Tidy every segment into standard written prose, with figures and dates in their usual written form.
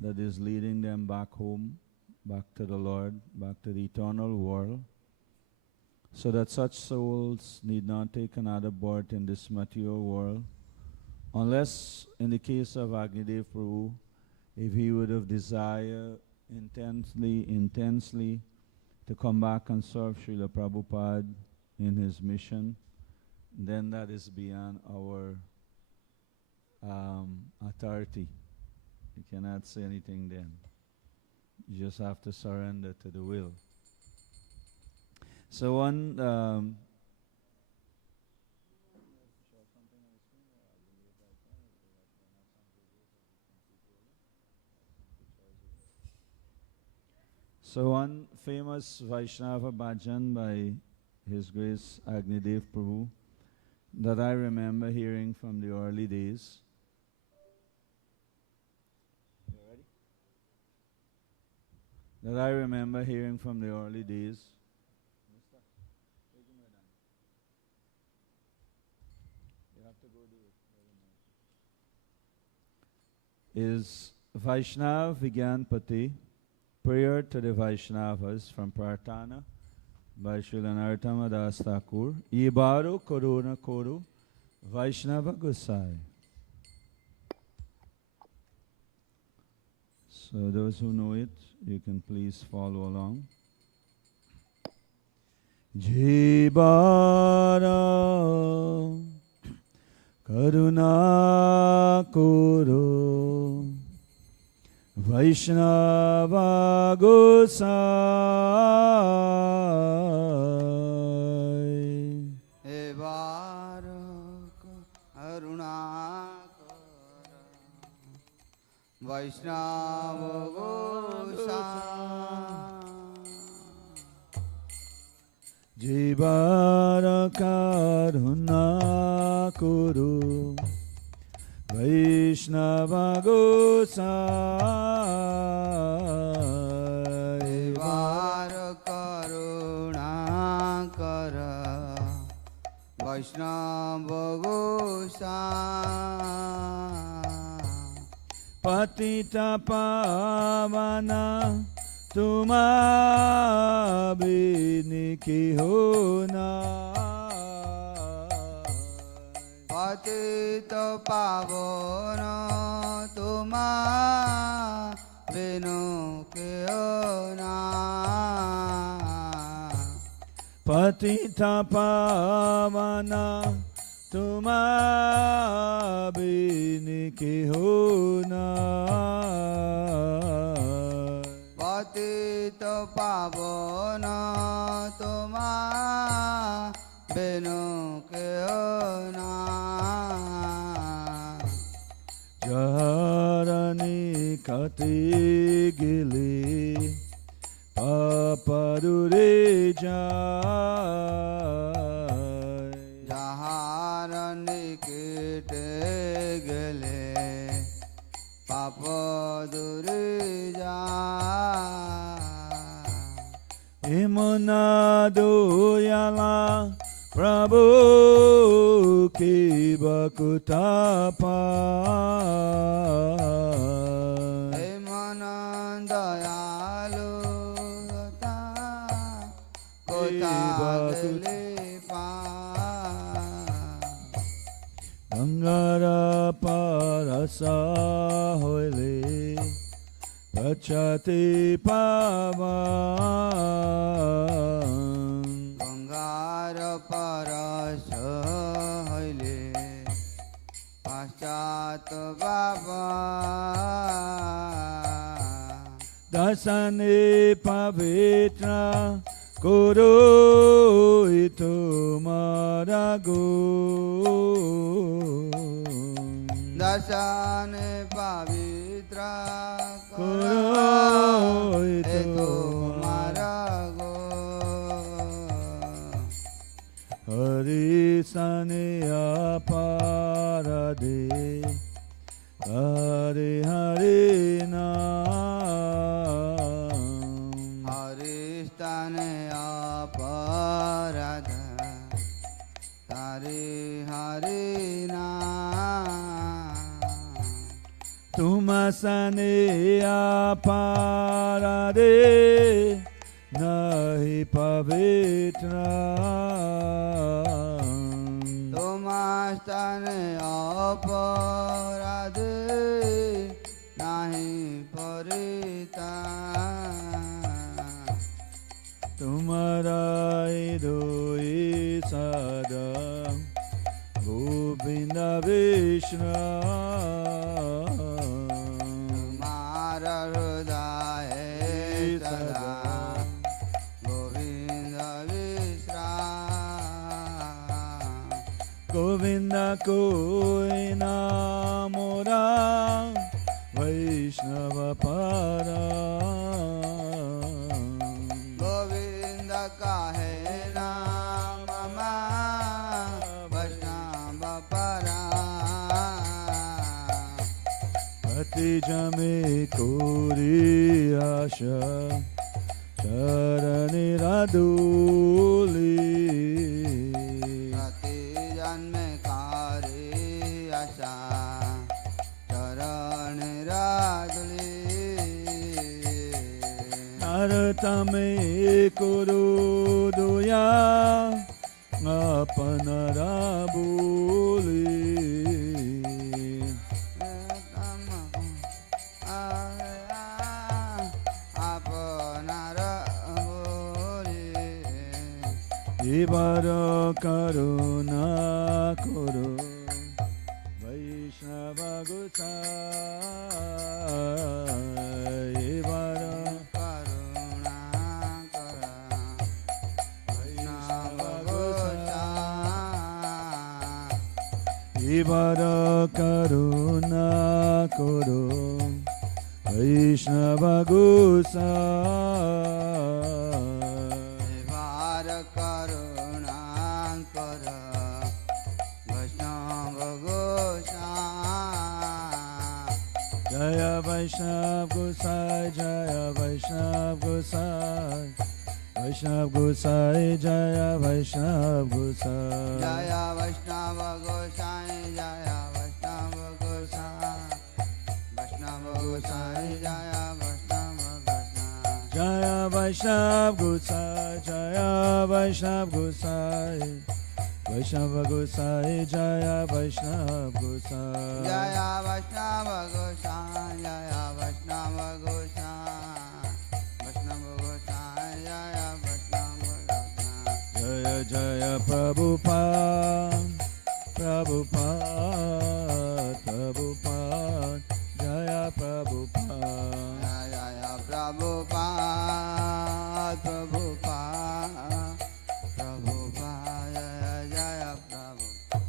that is leading them back home, back to the Lord, back to the eternal world, so that such souls need not take another birth in this material world, unless in the case of Agnidev Prabhu, if he would have desired intensely to come back and serve Srila Prabhupada in his mission, then that is beyond our authority. You cannot say anything then. You just have to surrender to the will. So one So one famous Vaishnava bhajan by His Grace Agnidev Prabhu that I remember hearing from the early days. You ready? That I remember hearing from the early days. You have to go there. Is Vaishnav Vigyan Pati, prayer to the Vaishnavas from Prarthana by Srila Narottama Das Thakur. Ibaro Korona Koro Vaishnava Gosai. So those who know it, you can please follow along. Jibara Karuna Koro Vaishnava Gosai. Vaishnava Gosai. Jivara Karuna Kuru Vaishnava Gosai. Jivara Karuna Kara Vaishnava Gosai. Patita Pavana Tuma Biniki Hona. Patita Pavana Tuma Biniki Hona. Patita Pavana Tuma Biniki Hona. Patita Pavana Tuma Biniki Hona. Jarani Kati Gili Papadure Jai. Jaharani Kite Gele Papadure Jai. Imona Doyala Prabhu Ki Bakutapa. Emanandayalu Gata Kota Dilipa. Gangara Parasa Hoile Pachati Pavan. Gangara Parasa Hoile Pachat Baba. Dasane Pavitra Koro Ito Marago. Dasane Pavitra Koro Ito Marago. Hari Sane Aparade Hari Hari Nam. Haristane aparadha Tare Harina. Tuma Vasane aparade nahi pavitra. Tomastane aparade nahi parita. Tumhara doi sada Govinda Vishnu. Tumhara hriday sada Govinda Vishra. Govinda koi namora Vaishnava para. Govinda kahe namama Vaishnava para. Ati jame kori asha charani raduli. Rati janme kari asha charan raduli. Naratame kuru duya apana rabuli. Ibara karuna kuru Vaishnava Gosai. Ibara karuna kara Vaishnava Gosai. Ibara karuna kuru Vaishnava Gosai. Var karuna kara Vaishnava Gosai. Jaya Vaishnav Gosai, Jaya Vaishnav Gosai, Vaishnav Gosai, Jaya Vaishnav Gosai. Jaya Vaishnava Gosai, Jaya Vaishnava Gosai. Vaishnava Gosai, Jaya Vaishnava Gosai. Jaya Vaishnav Gosai, Jaya Vaishnav Gosai, Vaishnava Gosai, Jaya Vaishnav Gosai. Jaya Vaishnava Gosai, Jaya Vaishnava Gosai. Vaishnava Gosai, Jaya Vaishnava Gosai. Jaya Jaya Prabhupada, Prabhupada, Prabhupada, Jaya Prabhupada. Jaya Prabhupada, Prabhupada, Prabhupada, Jaya Prabhupada.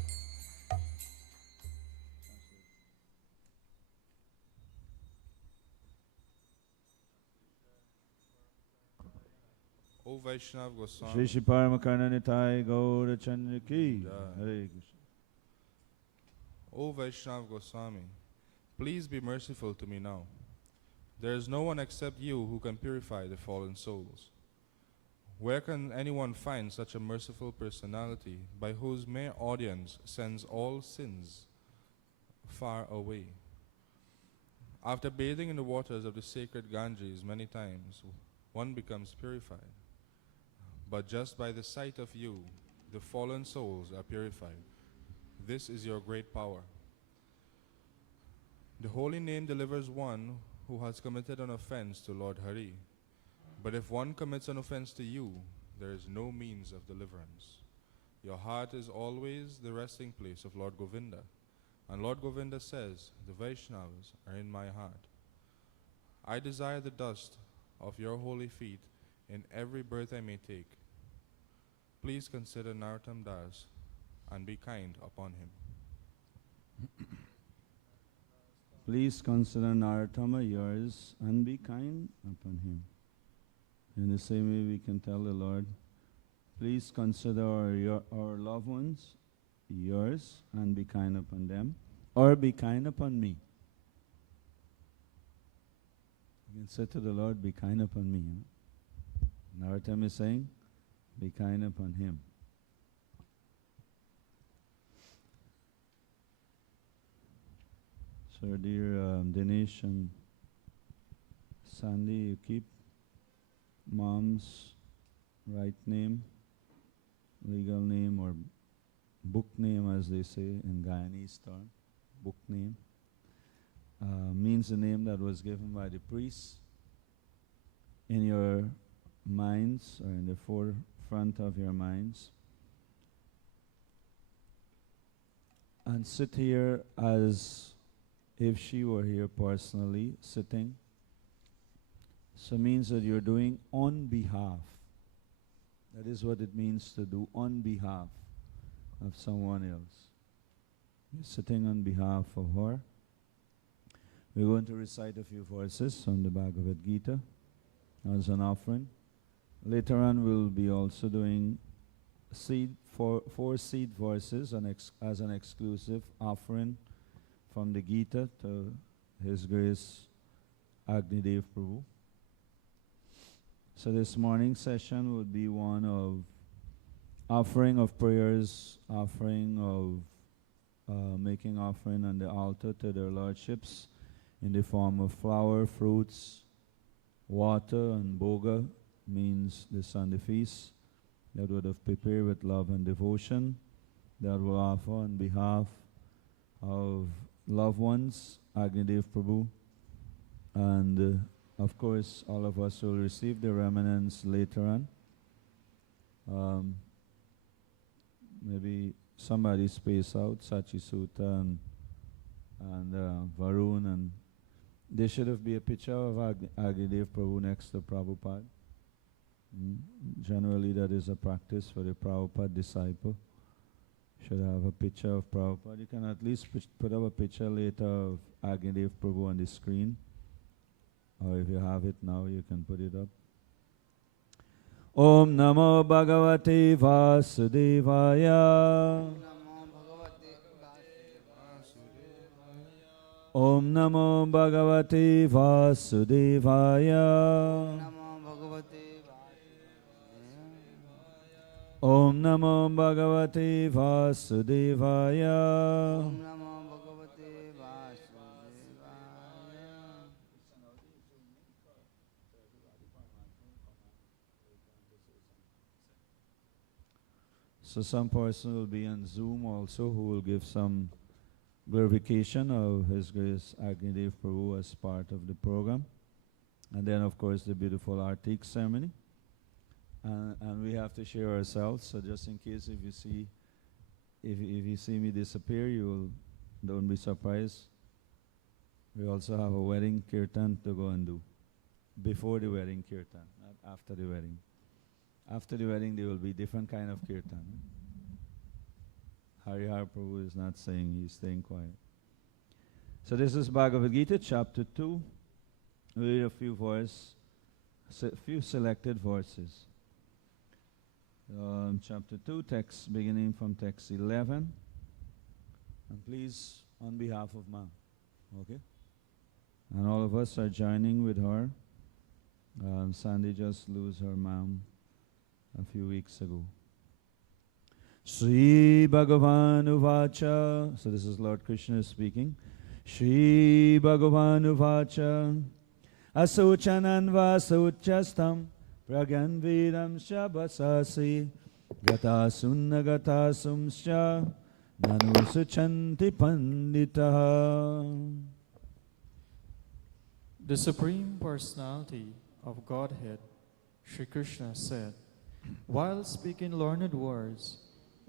O Vaishnav Goswami, Shri Shri Paramakarna Nitai Gaura Chandra Ki. Jai. Hare Krishna. O Vaishnav Goswami, please be merciful to me now. There is no one except you who can purify the fallen souls. Where can anyone find such a merciful personality by whose mere audience sends all sins far away? After bathing in the waters of the sacred Ganges many times, one becomes purified. But just by the sight of you, the fallen souls are purified. This is your great power. The holy name delivers one who has committed an offense to Lord Hari. But if one commits an offense to you, there is no means of deliverance. Your heart is always the resting place of Lord Govinda. And Lord Govinda says, the Vaishnavas are in my heart. I desire the dust of your holy feet in every birth I may take. Please consider Narottam Das and be kind upon him. Please consider Narottama yours and be kind upon him. In the same way we can tell the Lord, please consider our loved ones yours and be kind upon them, or be kind upon me. You can say to the Lord, be kind upon me. Narottam is saying, be kind upon him. So So dear Dinesh and Sandy, you keep mom's right name, legal name, or book name, as they say in Guyanese term. Book name means the name that was given by the priest in your minds, or in the forefront of your minds. And sit here as if she were here personally, sitting. So means that you're doing on behalf. That is what it means to do on behalf of someone else. You're sitting on behalf of her. We're going to recite a few verses from the Bhagavad Gita as an offering. Later on, we'll be also doing four seed verses as an exclusive offering from the Gita to His Grace Agnidev Prabhu. So this morning's session would be one of offering of prayers, offering of making offering on the altar to their lordships in the form of flower, fruits, water, and boga, means the Sunday feast, that would have prepared with love and devotion, that will offer on behalf of loved ones, Agnidev Prabhu, and of course all of us will receive the remnants later on. Maybe somebody space out Sachi Sutta and Varun, and there should have be a picture of Agnidev Prabhu next to Prabhupada. Generally that is a practice for the Prabhupada disciple. Should have a picture of Prabhupada. You can at least put up a picture later of Agnidev Prabhu on the screen. Or if you have it now, you can put it up. Om Namo Bhagavate Vasudevaya. Om Namo Bhagavate Vasudevaya. Om Namo Bhagavate Vasudevaya. So some person will be on Zoom also who will give some glorification of His Grace Agnidev Prabhu as part of the program. And then of course the beautiful Artik ceremony. And we have to share ourselves, so just in case if you see me disappear, don't be surprised. We also have a wedding kirtan to go and do. Before the wedding kirtan, not after the wedding. After the wedding there will be different kind of kirtan. Harihar Prabhu is not saying, he's staying quiet. So this is Bhagavad Gita chapter 2. We'll read a few selected verses. Chapter 2, text beginning from text 11. And please, on behalf of Mom, okay? And all of us are joining with her. Sandy just lost her mom a few weeks ago. Sri Bhagavan Uvacha. So this is Lord Krishna speaking. Sri Bhagavan Uvacha. Asuchanan Vasuchastam. Pragyan Vidam Shabasasi Gata Sunna Gata Sumscha Nanu Suchanti Panditaha. The Supreme Personality of Godhead, Sri Krishna said, while speaking learned words,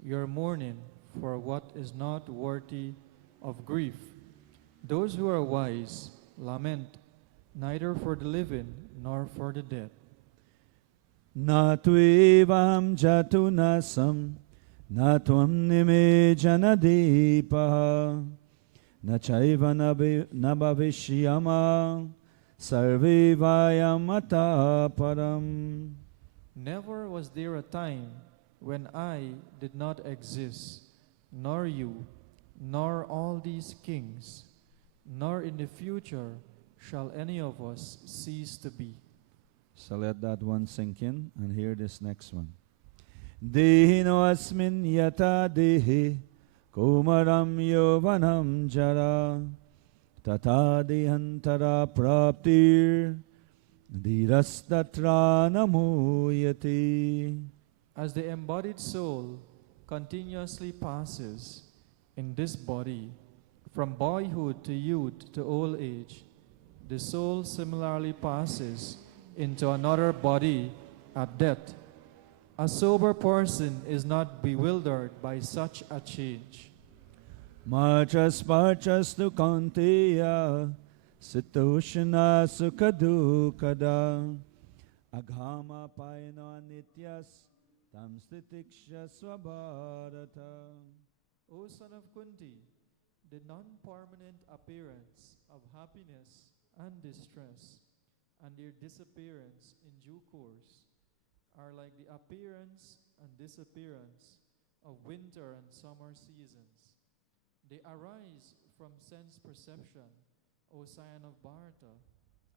you are mourning for what is not worthy of grief. Those who are wise lament neither for the living nor for the dead. Na tuevam jatu nasam, na tvam nime janadipaha, na chaiva nabhavishyama, sarve vayamata param. Never was there a time when I did not exist, nor you, nor all these kings, nor in the future shall any of us cease to be. So let that one sink in and hear this next one. Dehino asmin yata dehe Kumaram yovanam jara tata dehantara praptir dhirastatra namuyati. As the embodied soul continuously passes in this body from boyhood to youth to old age, the soul similarly passes into another body at death. A sober person is not bewildered by such a change. Marchas parchas tu kanteya situshna sukadukada aghama payana nityas tam stitiksha swabharata. O son of Kunti, the non-permanent appearance of happiness and distress and their disappearance in due course are like the appearance and disappearance of winter and summer seasons. They arise from sense perception, O scion of Bharata,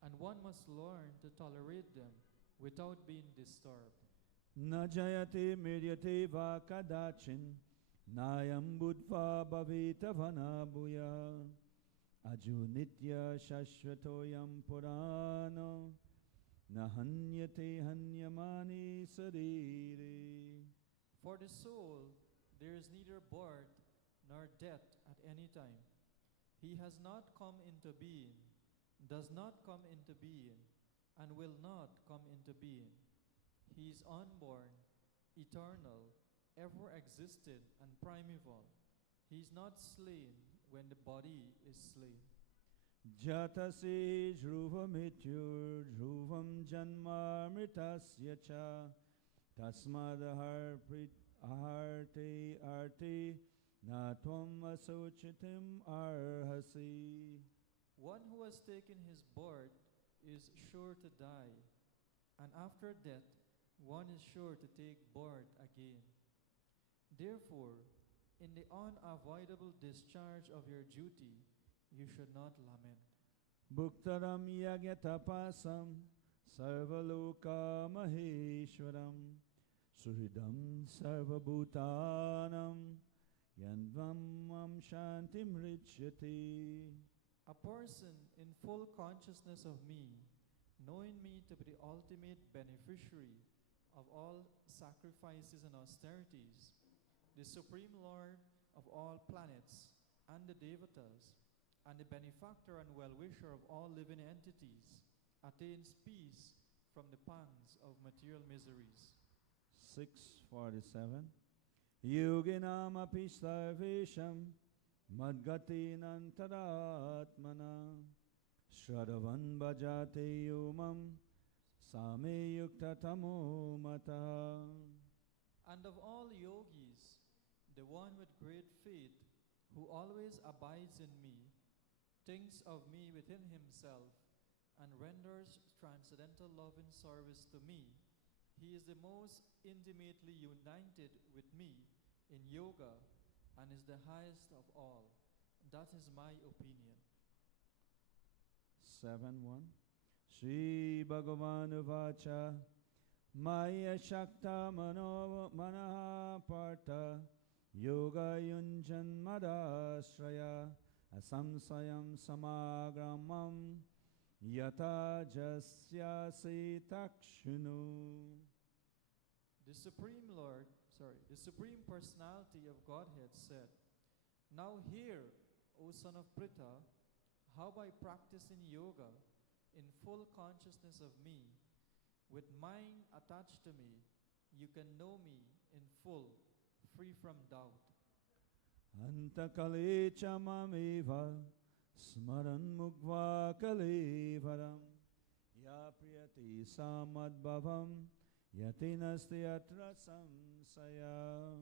and one must learn to tolerate them without being disturbed. Na jayate miryate va kadachin nayam buddha bhavita vanabhuya aju nitya shashvatoyam purana na hanyate hanyamani sarire. For the soul, there is neither birth nor death at any time. He has not come into being, does not come into being, and will not come into being. He is unborn, eternal, ever existed, and primeval. He is not slain when the body is slain. Jatase dhruva dhruvam janma mritasya cha tasmad aharte arte na tvam asochitim arhasi. One who has taken his birth is sure to die, and after death, one is sure to take birth again. Therefore, in the unavoidable discharge of your duty, you should not lament. Bhuktaram yagyatapasam sarvaloka maheshwaram suhridam sarvabhutanam yandvam shantim richyati. A person in full consciousness of me, knowing me to be the ultimate beneficiary of all sacrifices and austerities, the Supreme Lord of all planets and the Devatas, and the benefactor and well-wisher of all living entities, attains peace from the pangs of material miseries. 647. Yoginam api sarvesham madgati nantaratmana Shradavan bhajate yomam same yukta tamo mata. And of all yogis, the one with great faith, who always abides in me, thinks of me within himself, and renders transcendental loving service to me, he is the most intimately united with me in yoga and is the highest of all. That is my opinion. 7.1. Shri Bhagavan Vacha Maya Shakta Manaha Partha Yoga Yunjan Madashraya Asamsayam Samagramam Yata Jasya Takshunu. The Supreme Personality of Godhead said, "Now hear, O son of Pritha, how by practicing yoga in full consciousness of me, with mind attached to me, you can know me in full, free from doubt." Antakale chamameva smaran mukva kalevaram ya priyati samadbhavam yati nasti atra samsaya.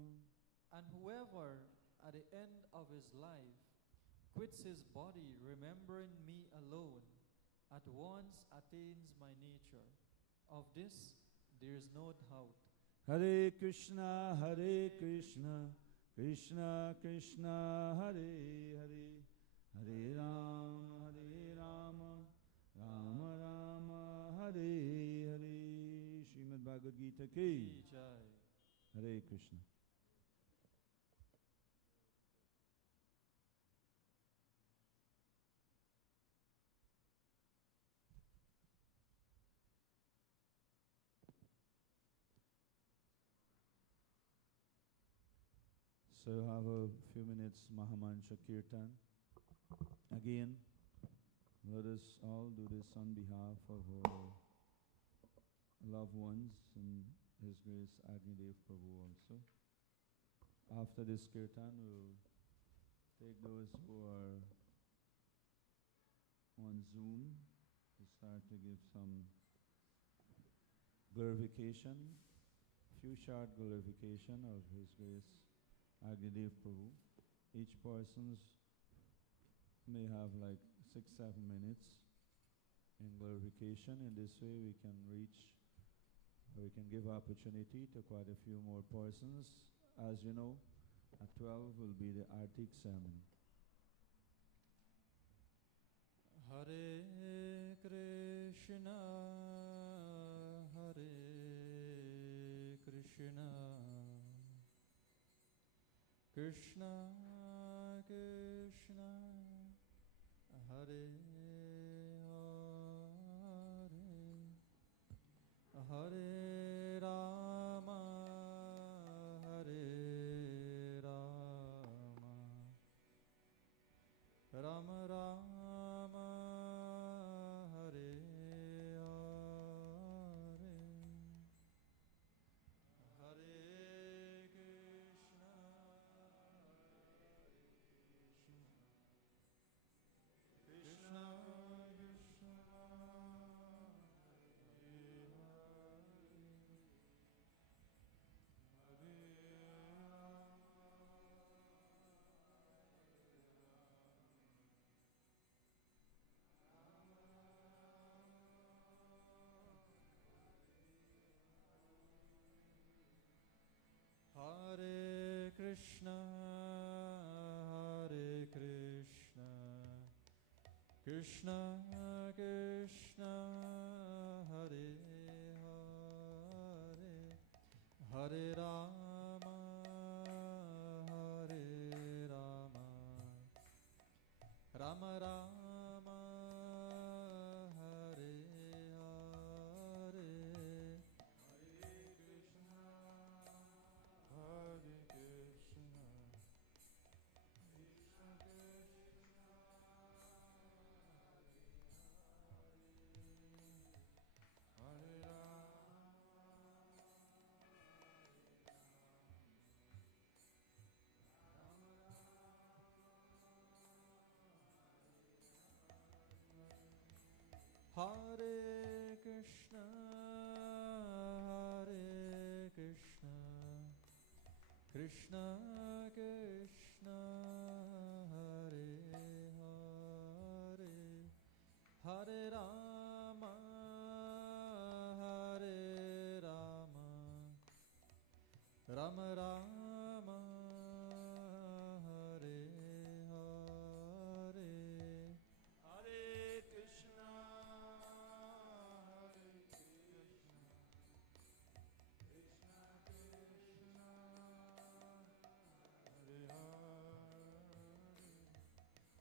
And whoever at the end of his life quits his body remembering me alone, at once attains my nature. Of this there is no doubt. Hare Krishna, Krishna Krishna, Hare Hare, Hare Rama, Rama Rama, Hare Hare. Srimad Bhagavad Gita ki Jai. Hare Krishna. So you have a few minutes Mahamantra Kirtan. Again, let us all do this on behalf of our loved ones and His Grace Agnidev Prabhu also. After this Kirtan, we'll take those who are on Zoom to start to give some glorification, few short glorification of His Grace Agnidev Prabhu. Each person's may have like 6-7 minutes in glorification. In this way we can reach, or we can give opportunity to quite a few more persons. As you know, at 12 will be the Artik ceremony. Hare Krishna, Hare Krishna, Krishna Krishna, Hare Hare, Hare Rama, Hare Rama, Rama Rama, Hare Hare, Hare Krishna, Krishna Krishna, Hare Krishna, Hare Krishna, Krishna Krishna, Hare Hare, Hare Rama, Hare Rama, Rama Rama, Hare Hare, Hare Krishna, Hare Krishna, Krishna Krishna, Hare Rama, Hare Krishna, Hare Krishna, Krishna Krishna, Hare Hare, Hare Rama, Hare Rama, Rama Rama, Hare Hare, Hare Krishna, Hare Krishna,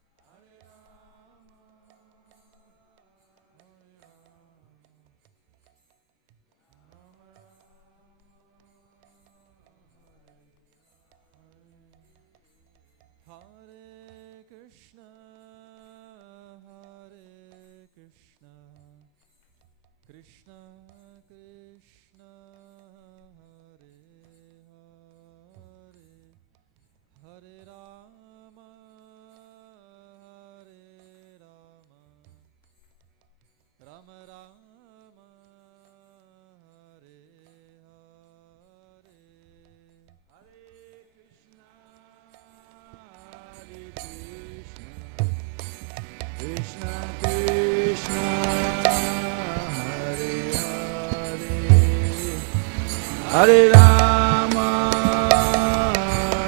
Krishna Krishna, Hare Hare, Hare Rama, Hare Rama, Rama Rama, Hare Krishna, Hare Krishna, Krishna Krishna, Hare Hare, Hare Rama, Hare Rama, Rama Rama, Hare Hare, Hare Krishna, Hare Krishna, Krishna Krishna, Hare Hare, Hare Rama,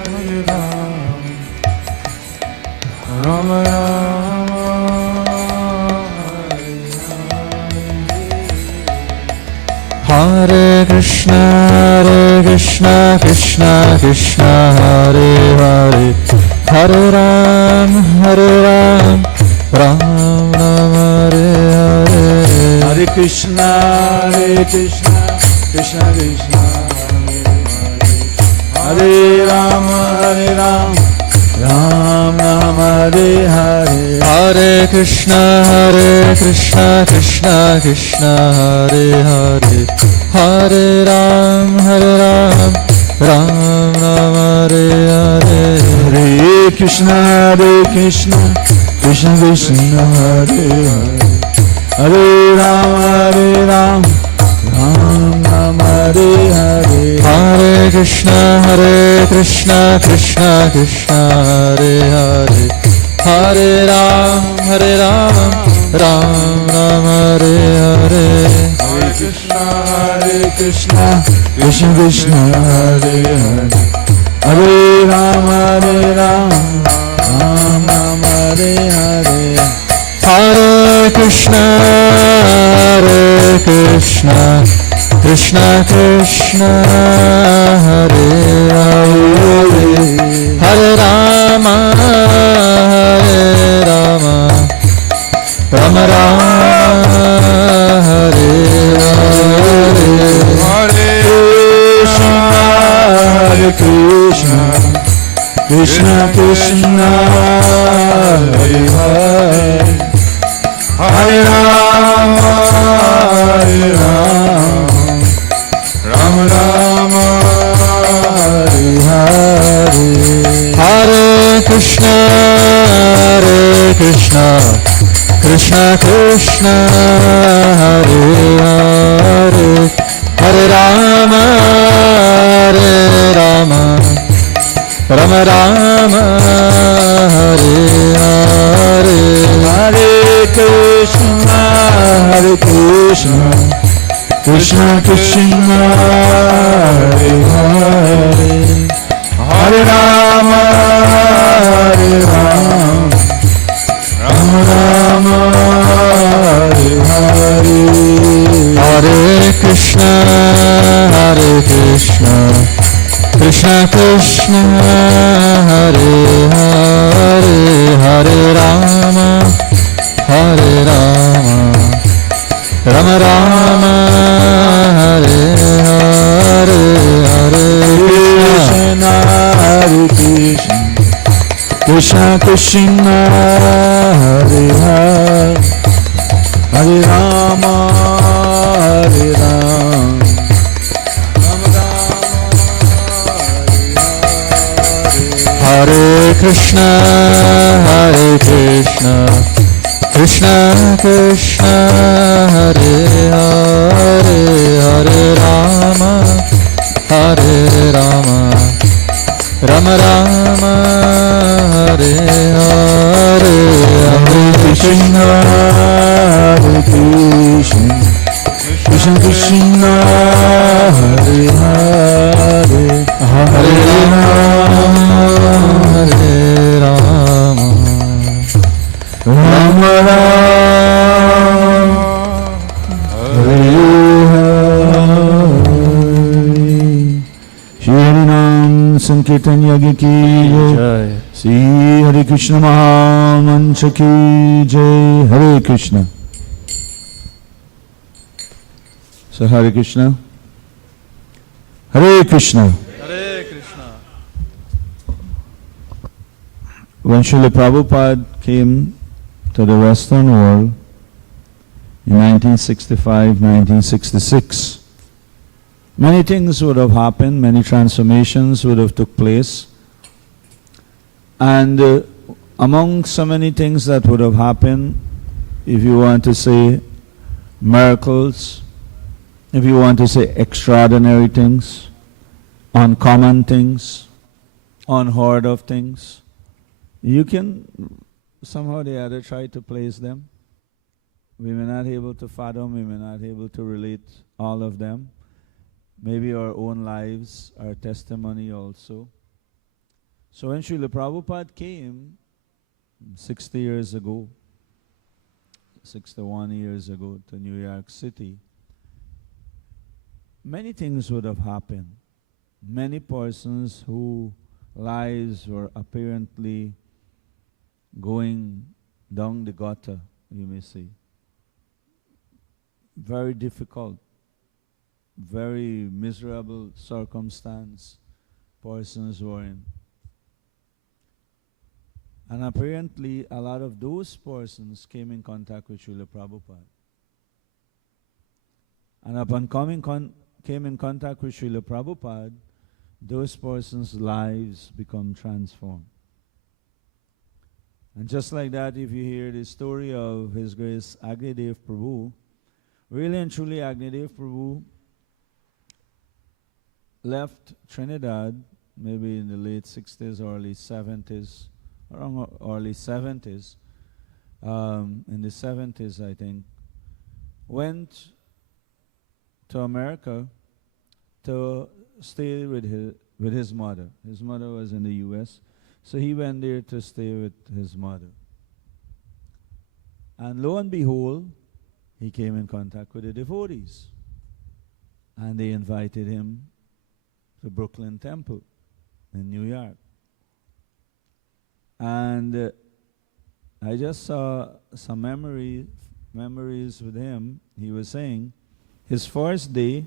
Hare Rama, Rama Rama, Hare Krishna, Krishna Krishna, Hare Hare, Hare Ram, Ram Ram, Hare Hare, Hare Krishna, Krishna Krishna, Hare Hare, Hare Ram, Ram Ram Hare Hare. Hare Krishna, Krishna Krishna, Hare Hare. Hare Ram, Ram Ram, Hare Hare. Hare Krishna, Krishna Krishna, Hare Hare. Hare Ram, Ram Ram, Hare Hare. Hare Krishna, Krishna Krishna, Hare Hare. Hare Ram, Ram Ram, Hare Hare. Hare Krishna, Krishna Krishna, Hare Hare. Hare Ram, Ram Ram, Hare Hare. Hare Krishna, Krishna Krishna, Hare Hare. Hare Rama, Rama Rama, Hare Hare. Hare Krishna, Krishna Krishna, Hare Hare. Hare Rama, Rama Rama, Hare Hare. Hare Krishna, Krishna Krishna, Hare Hare. Hare Rama, Rama Rama, Hare Hare. Hare Krishna, Krishna Krishna, Hare Hare. Hare Rama, Rama Rama, Hare Hare. Hare Krishna, Krishna Krishna, Hare Hare. Hare Rama, Rama Rama, Hare Hare. Hare Krishna, Krishna Krishna, Hare Hare. Hare Rama, Hare Rama, Hare Krishna, Krishna Krishna, Hare Hare. Hare Rama, Rama Rama, Hare Hare. Hare Krishna, Krishna Krishna, Hare Hare. Hare Rama, Hare Rama, Rama Rama, Hare Hare. Shri Harinam Sankirtan Yagya ki jai. Jai. Shri Hare Krishna Mahamantra ki jai. Hare Krishna. So Hare Krishna. Hare Krishna. Hare Krishna. When Srila Prabhupada came to the Western world in 1965, 1966, many things would have happened, many transformations would have took place. And among so many things that would have happened, if you want to say miracles, if you want to say extraordinary things, uncommon things, unheard of things, you can somehow or the other try to place them. We may not be able to fathom, we may not be able to relate all of them. Maybe our own lives, our testimony also. So when Srila Prabhupada came 60 years ago, 61 years ago to New York City, many things would have happened. Many persons whose lives were apparently going down the gutter, you may say. Very difficult, very miserable circumstance persons were in. And apparently, a lot of those persons came in contact with Srila Prabhupada. And upon came in contact with Srila Prabhupada, those persons' lives become transformed. And just like that, if you hear the story of His Grace Agnidev Prabhu, really and truly Agnidev Prabhu left Trinidad maybe in the late 60s, early 70s, around early 70s, in the 70s I think, went to America to stay with his mother. His mother was in the US, so he went there to stay with his mother. And lo and behold, he came in contact with the devotees. And they invited him to Brooklyn Temple in New York. And I just saw some memories with him. He was saying his first day,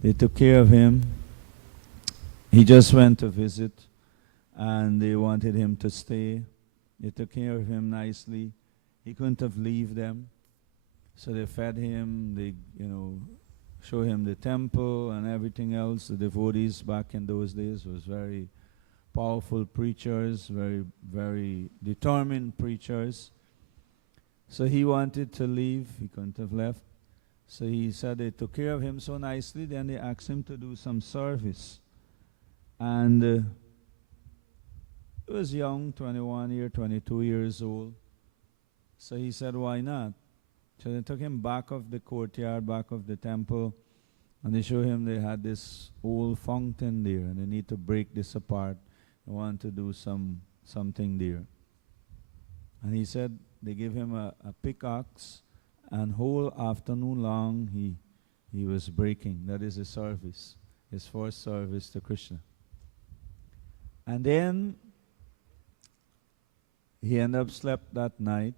they took care of him. He just went to visit, and they wanted him to stay. They took care of him nicely. He couldn't have leave them. So they fed him, they, show him the temple and everything else. The devotees back in those days was very powerful preachers, very, very determined preachers. So he wanted to leave, he couldn't have left. So he said they took care of him so nicely, then they asked him to do some service. And he was young, 22 years old. So he said, why not? So they took him back of the courtyard, back of the temple, and they showed him they had this old fountain there, and they need to break this apart. They want to do something there. And he said they gave him a pickaxe, and whole afternoon long he was breaking. That is his service, his first service to Krishna. And then he ended up slept that night.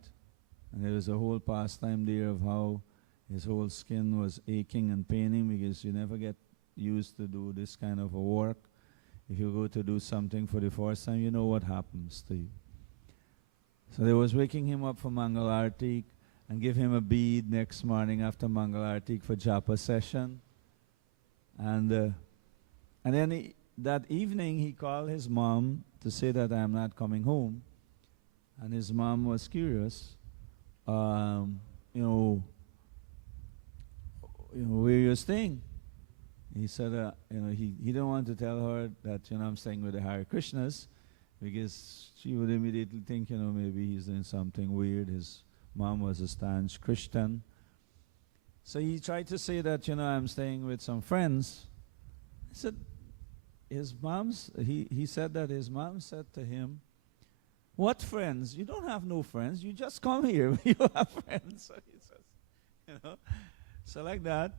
And there was a whole pastime there of how his whole skin was aching and paining, because you never get used to do this kind of a work. If you go to do something for the first time, you know what happens to you. So they was waking him up for Mangal Artik and give him a bead next morning after Mangal Artik for Japa session. And then that evening he called his mom to say that I am not coming home. And his mom was curious. Where you're staying. He said, he didn't want to tell her that, I'm staying with the Hare Krishnas, because she would immediately think, maybe he's doing something weird. His mom was a staunch Christian. So he tried to say that, I'm staying with some friends. He said, he said that his mom said to him, what friends? You don't have no friends. You just come here. You have friends. So he says, So like that.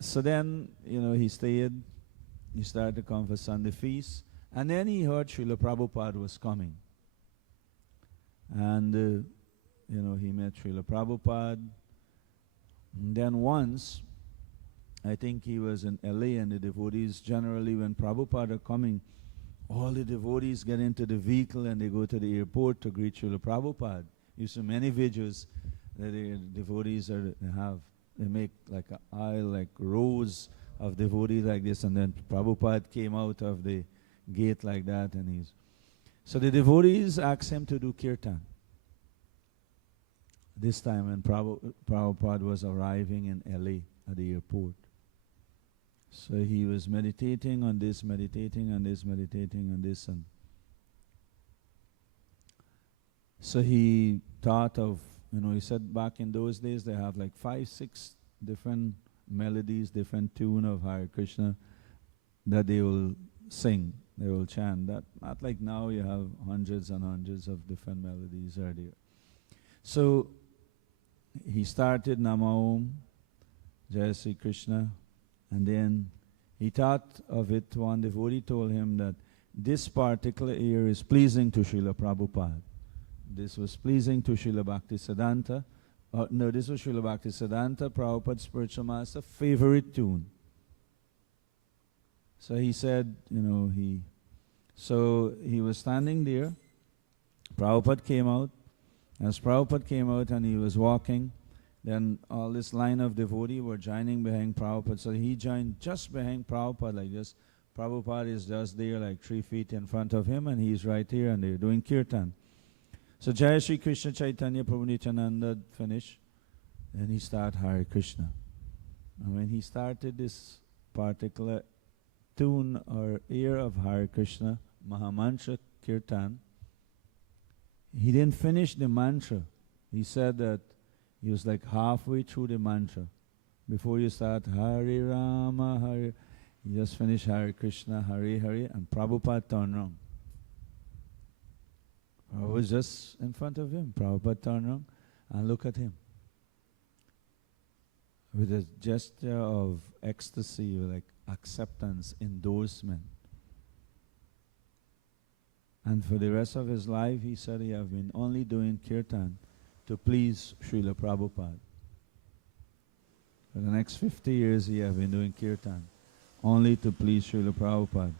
So then, he stayed. He started to come for Sunday feast. And then he heard Srila Prabhupada was coming. And, he met Srila Prabhupada. And then once, I think he was in LA, and the devotees generally, when Prabhupada are coming, all the devotees get into the vehicle and they go to the airport to greet Srila Prabhupada. You see many videos that the devotees they make like an aisle, like rows of devotees like this, and then Prabhupada came out of the gate like that, and so the devotees asked him to do kirtan. This time when Prabhupada was arriving in LA at the airport. So he was meditating on this, meditating on this, meditating on this. And so he thought of, he said back in those days they have like 5, 6 different melodies, different tune of Hare Krishna that they will sing, they will chant. That not like now you have hundreds and hundreds of different melodies are there. So he started Nama Om, Jai Sri Krishna. And then he thought of it. One devotee told him that this particular air is pleasing to Srila Prabhupada. This was pleasing to Srila Bhaktisiddhanta. This was Srila Bhaktisiddhanta, Prabhupada's spiritual master, favorite tune. So he said, so he was standing there. Prabhupada came out. As Prabhupada came out and he was walking, then all this line of devotees were joining behind Prabhupada. So he joined just behind Prabhupada like this. Prabhupada is just there like 3 feet in front of him, and he's right here, and they're doing kirtan. So Jai Shri Krishna Chaitanya Prabhu Nityananda finished. Then he started Hare Krishna. And when he started this particular tune or air of Hare Krishna, Mahamantra Kirtan, he didn't finish the mantra. He said that he was like halfway through the mantra. Before you start Hare Rama, Hare, he just finished Hare Krishna, Hare Hare, and Prabhupada turned around. I was just in front of him. Prabhupada turned around and looked at him with a gesture of ecstasy, like acceptance, endorsement. And for the rest of his life, he said he have been only doing kirtan to please Srila Prabhupada. For the next 50 years, he have been doing kirtan only to please Srila Prabhupada.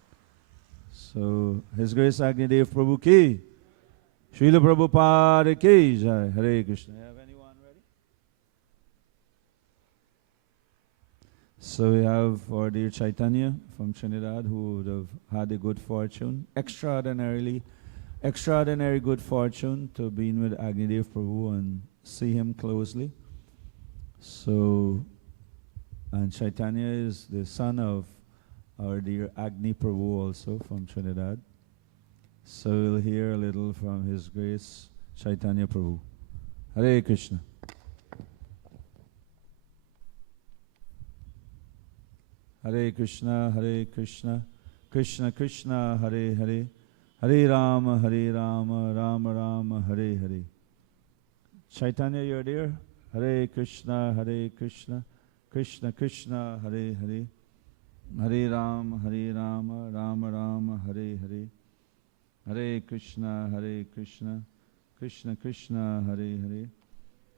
So, His Grace Agnidev Prabhu ki, Srila Prabhupada ki jai. Hare Krishna. Have anyone ready? So we have our dear Chaitanya from Trinidad, who would have had the good fortune, extraordinary good fortune to be with Agnidev Prabhu and see him closely. So, and Chaitanya is the son of our dear Agni Prabhu also from Trinidad. So we'll hear a little from His Grace Chaitanya Prabhu. Hare Krishna. Hare Krishna, Hare Krishna, Krishna Krishna, Hare Hare, Hare Rama, Rama Rama, Hare Hare. Chaitanya, you're there? Hare Krishna, Krishna Krishna, Hare Hare, Hare Rama, Rama Rama, Hare Hare. Hare Krishna, Krishna Krishna, Hare Hare,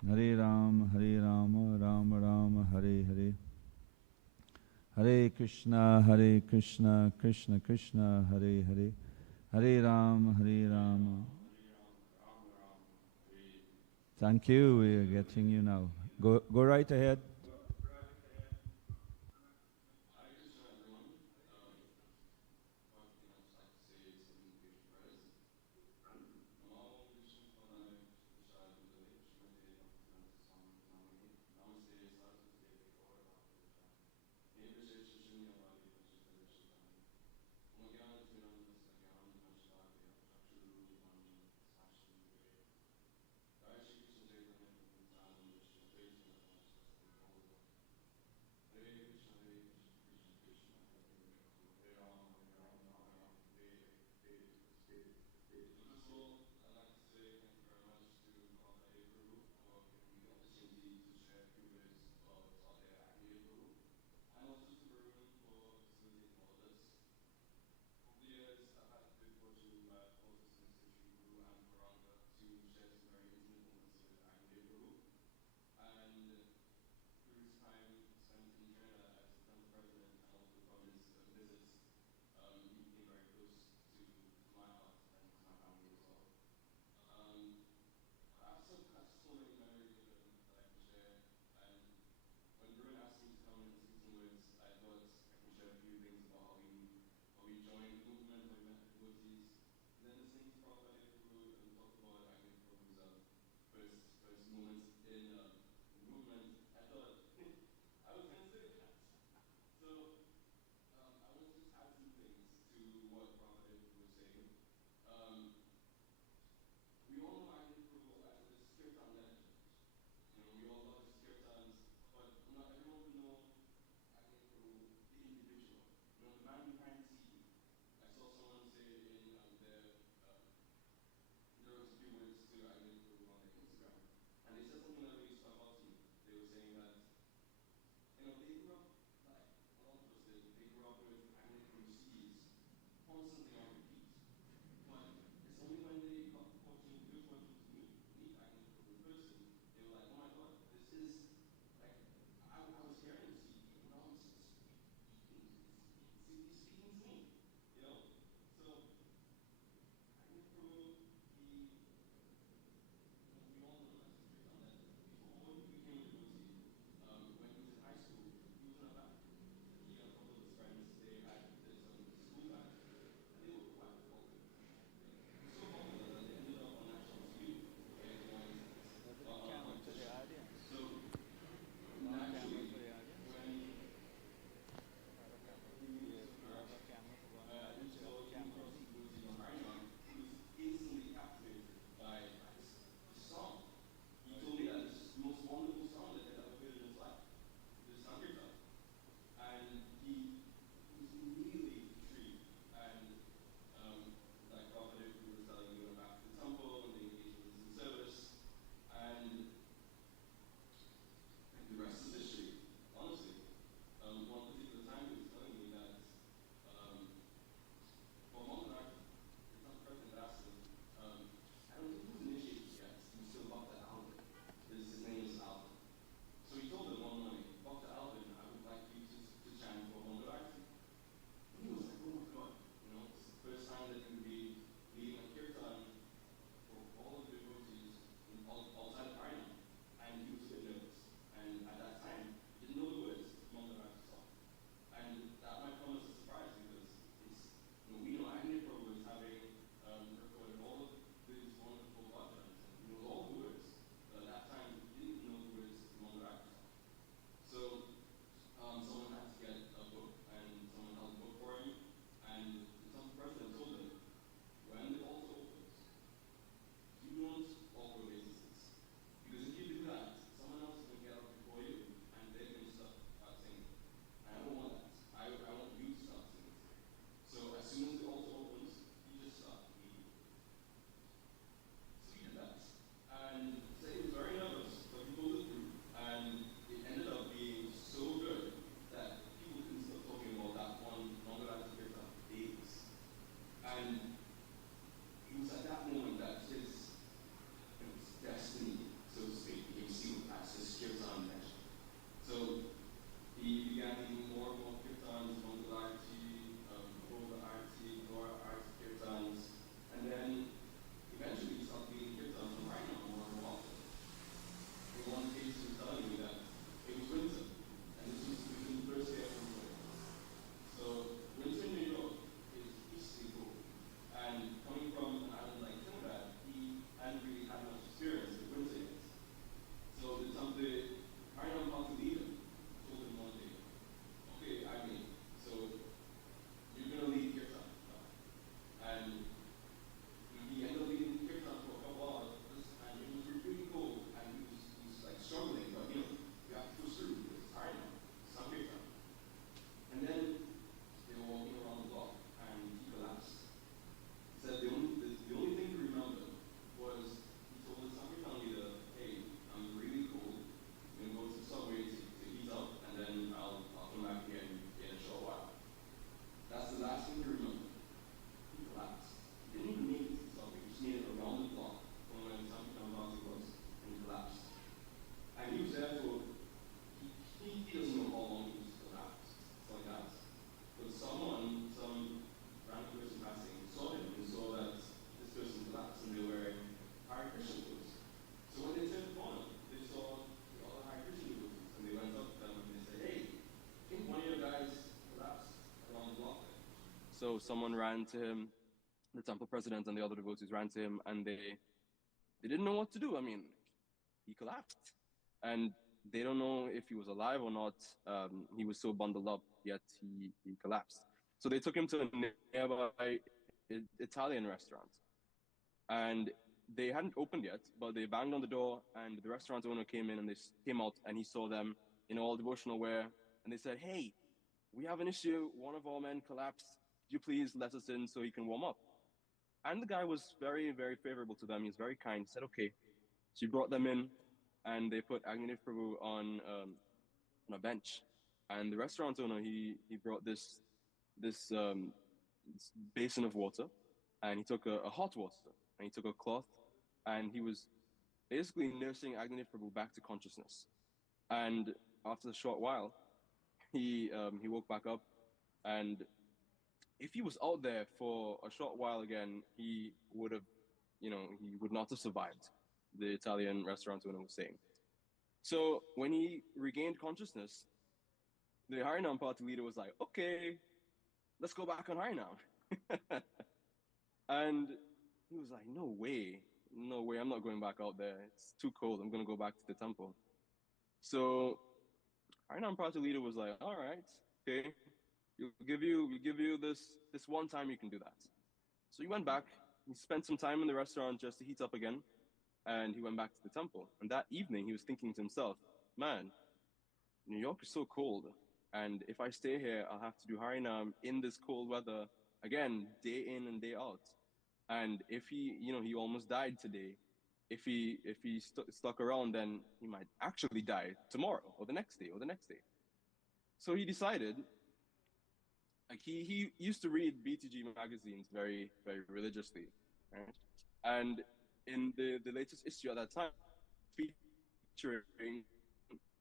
Hare Rama, Rama Rama, Hare Hare. Hare Krishna, Krishna Krishna, Hare Hare, Hare Rama, Thank you, we are getting you now. Go right ahead. So someone ran to him, the temple president and the other devotees ran to him, and they didn't know what to do. I mean, he collapsed, and they don't know if he was alive or not. He was so bundled up, yet he collapsed. So they took him to a nearby Italian restaurant, and they hadn't opened yet, but they banged on the door, and the restaurant owner came in, and they came out, and he saw them in all devotional wear, and they said, "Hey, we have an issue. One of our men collapsed. Could you please let us in so he can warm up?" And the guy was very, very favorable to them. He's very kind. He said, "Okay." So he brought them in, and they put Agni Prabhu on a bench. And the restaurant owner, he brought this basin of water, and he took a hot water, and he took a cloth, and he was basically nursing Agni Prabhu back to consciousness. And after a short while, he woke back up, and if he was out there for a short while again, he would have, he would not have survived. The Italian restaurant owner was saying. So when he regained consciousness, the Harinam party leader was like, "Okay, let's go back on Harinam." And he was like, "No way, no way, I'm not going back out there. It's too cold. I'm going to go back to the temple." So Harinam party leader was like, "All right, okay, we'll give you this one time you can do that." So he went back. He spent some time in the restaurant just to heat up again, and he went back to the temple. And that evening, he was thinking to himself, "Man, New York is so cold, and if I stay here, I'll have to do Harinam in this cold weather again, day in and day out. And if he almost died today. If he stuck around, then he might actually die tomorrow or the next day or the next day." So he decided, like he used to read BTG magazines very, very religiously, right? And in the latest issue at that time, featuring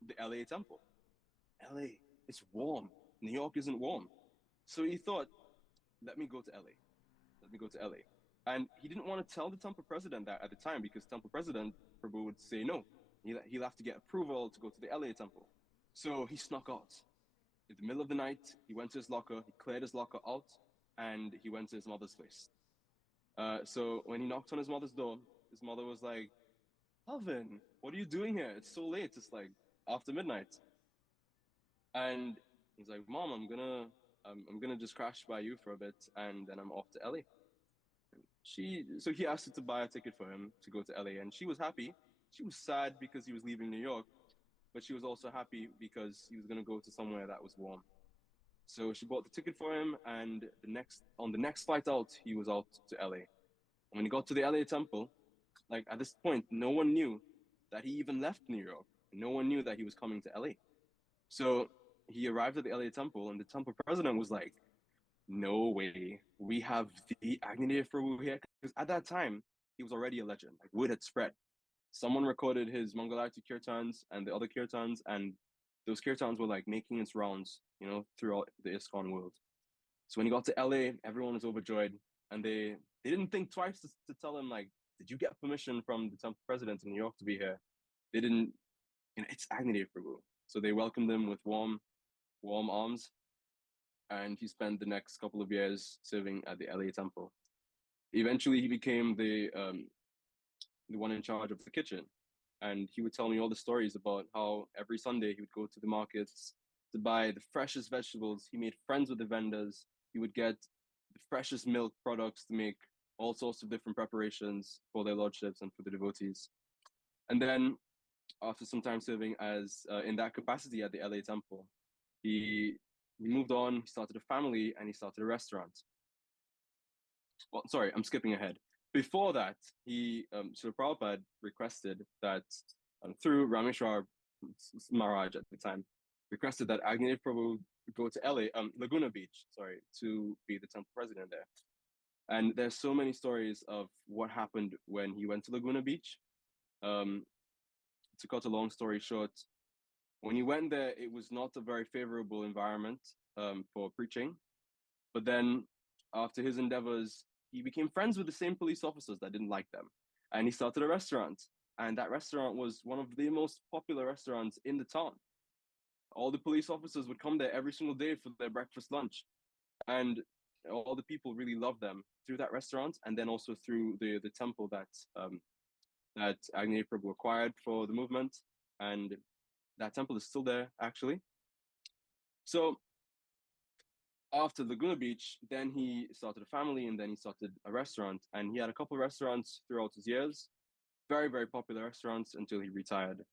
the LA temple. LA, it's warm. New York isn't warm. So he thought, let me go to LA. Let me go to LA. And he didn't want to tell the temple president that at the time, because temple president Prabhu would say no. He'll have to get approval to go to the LA temple. So he snuck out. In the middle of the night, he went to his locker, he cleared his locker out, and he went to his mother's place. So when he knocked on his mother's door, his mother was like, "Alvin, what are you doing here? It's so late. It's like after midnight." And he's like, "Mom, I'm gonna just crash by you for a bit, and then I'm off to LA." So he asked her to buy a ticket for him to go to LA, and she was happy. She was sad because he was leaving New York, but she was also happy because he was gonna go to somewhere that was warm. So she bought the ticket for him, and on the next flight out, he was out to LA. And when he got to the LA temple, like at this point, no one knew that he even left New York. No one knew that he was coming to LA. So he arrived at the LA temple, and the temple president was like, "No way, we have the Agni Prabhu here." Because at that time, he was already a legend. Like word had spread. Someone recorded his Mangalarti kirtans and the other kirtans, and those kirtans were like making its rounds, throughout the ISKCON world. So when he got to LA, everyone was overjoyed, and they didn't think twice to tell him, like, "Did you get permission from the temple president in New York to be here?" They didn't. It's Agni Prabhu. So they welcomed him with warm arms, and he spent the next couple of years serving at the LA temple. Eventually, he became the one in charge of the kitchen, and he would tell me all the stories about how every Sunday he would go to the markets to buy the freshest vegetables. He made friends with the vendors. He would get the freshest milk products to make all sorts of different preparations for their lordships and for the devotees. And then, after some time serving as in that capacity at the LA temple, he moved on. He started a family, and he started a restaurant. Well, sorry, I'm skipping ahead. Before that, Srila Prabhupada requested that, through Rameshwar Maharaj at the time, requested that Agni Prabhu go to Laguna Beach, to be the temple president there. And there's so many stories of what happened when he went to Laguna Beach. To cut a long story short, when he went there, it was not a very favorable environment for preaching. But then, after his endeavors, he became friends with the same police officers that didn't like them. And he started a restaurant. And that restaurant was one of the most popular restaurants in the town. All the police officers would come there every single day for their breakfast, lunch. And all the people really loved them through that restaurant, and then also through the temple that Agni Prabhu acquired for the movement, and that temple is still there actually. So after Laguna Beach, then he started a family, and then he started a restaurant, and he had a couple of restaurants throughout his years, very, very popular restaurants until he retired.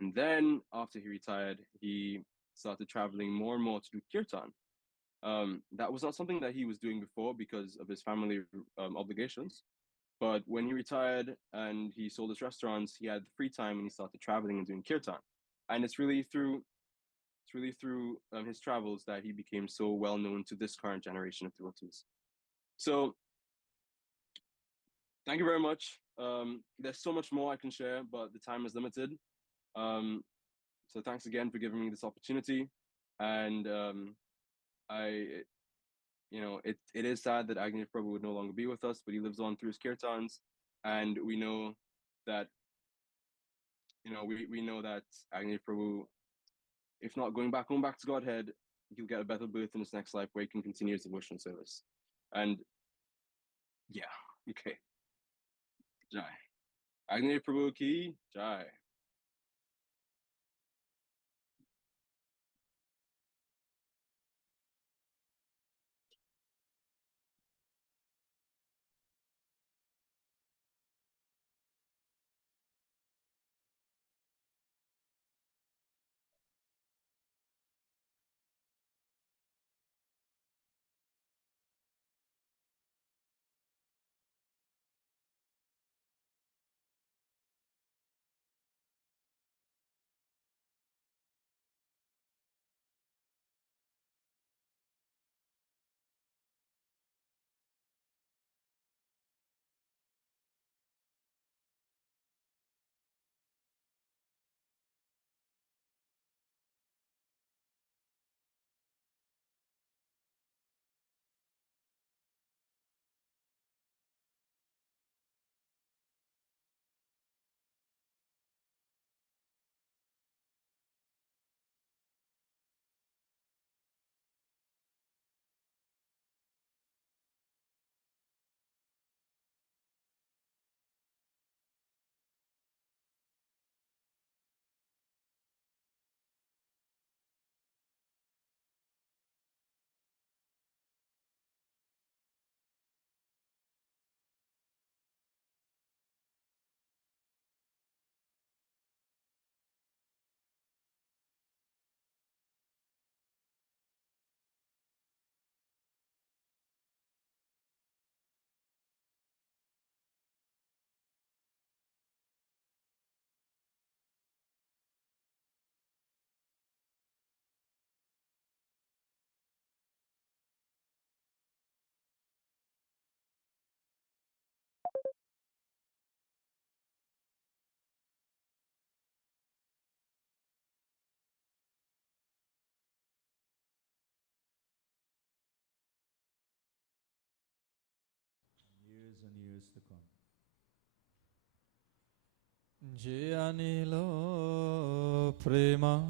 And then after he retired, he started traveling more and more to do kirtan. That was not something that he was doing before because of his family obligations. But when he retired and he sold his restaurants, he had free time and he started traveling and doing kirtan. And it's really through his travels that he became so well known to this current generation of devotees. So thank you very much. There's so much more I can share, but the time is limited. So thanks again for giving me this opportunity. And it is sad that Agni Prabhu would no longer be with us, but he lives on through his kirtans, and we know that we know that Agni Prabhu, if not going back to Godhead, he'll get a better birth in his next life where he can continue his devotional service. And yeah, okay. Jai. Agni Prabhu ki Jai. Years and years to come. Je anilo premadhana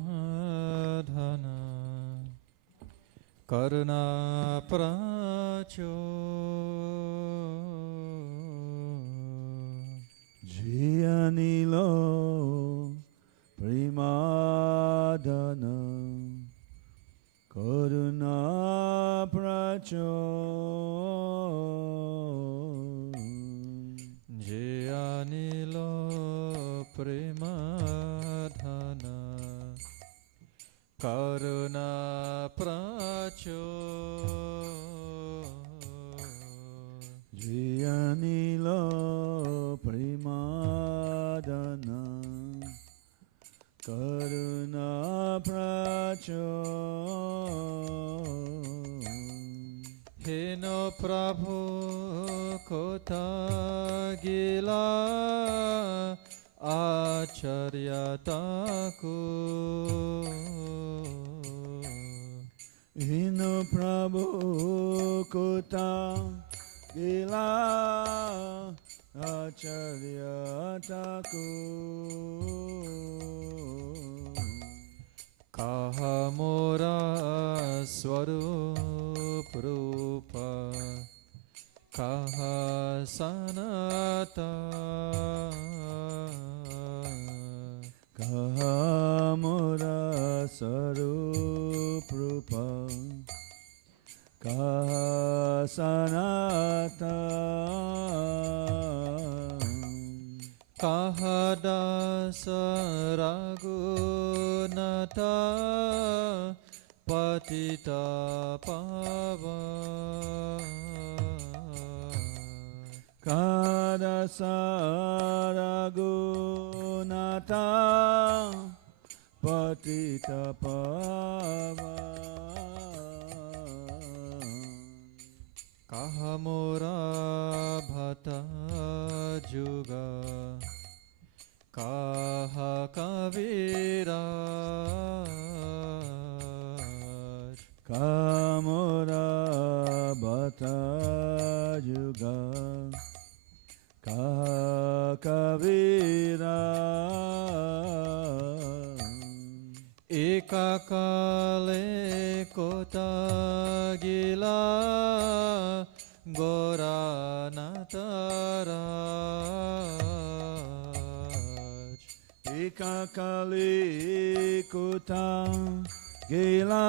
karuna pracho Jianilo Primadana Karuna Pracho Je anilo premadhana karuna pracho Jianilo Primadana Karuna Pracho Heno Prabhu kota gila acharya taku Hino Prabhu Kota Gila Acharya Taku Kaha mora swarup rupa Kaha sanata Kaha mora sarup rupa Kaha sanata Kaha dasa ragunata Patita pava Kada saragunata Patita pava Kahamura bhata juga Kaha kavira Kamura bata juga Kavira Eka kale kota gila Gora nataraj Eka kali kota gila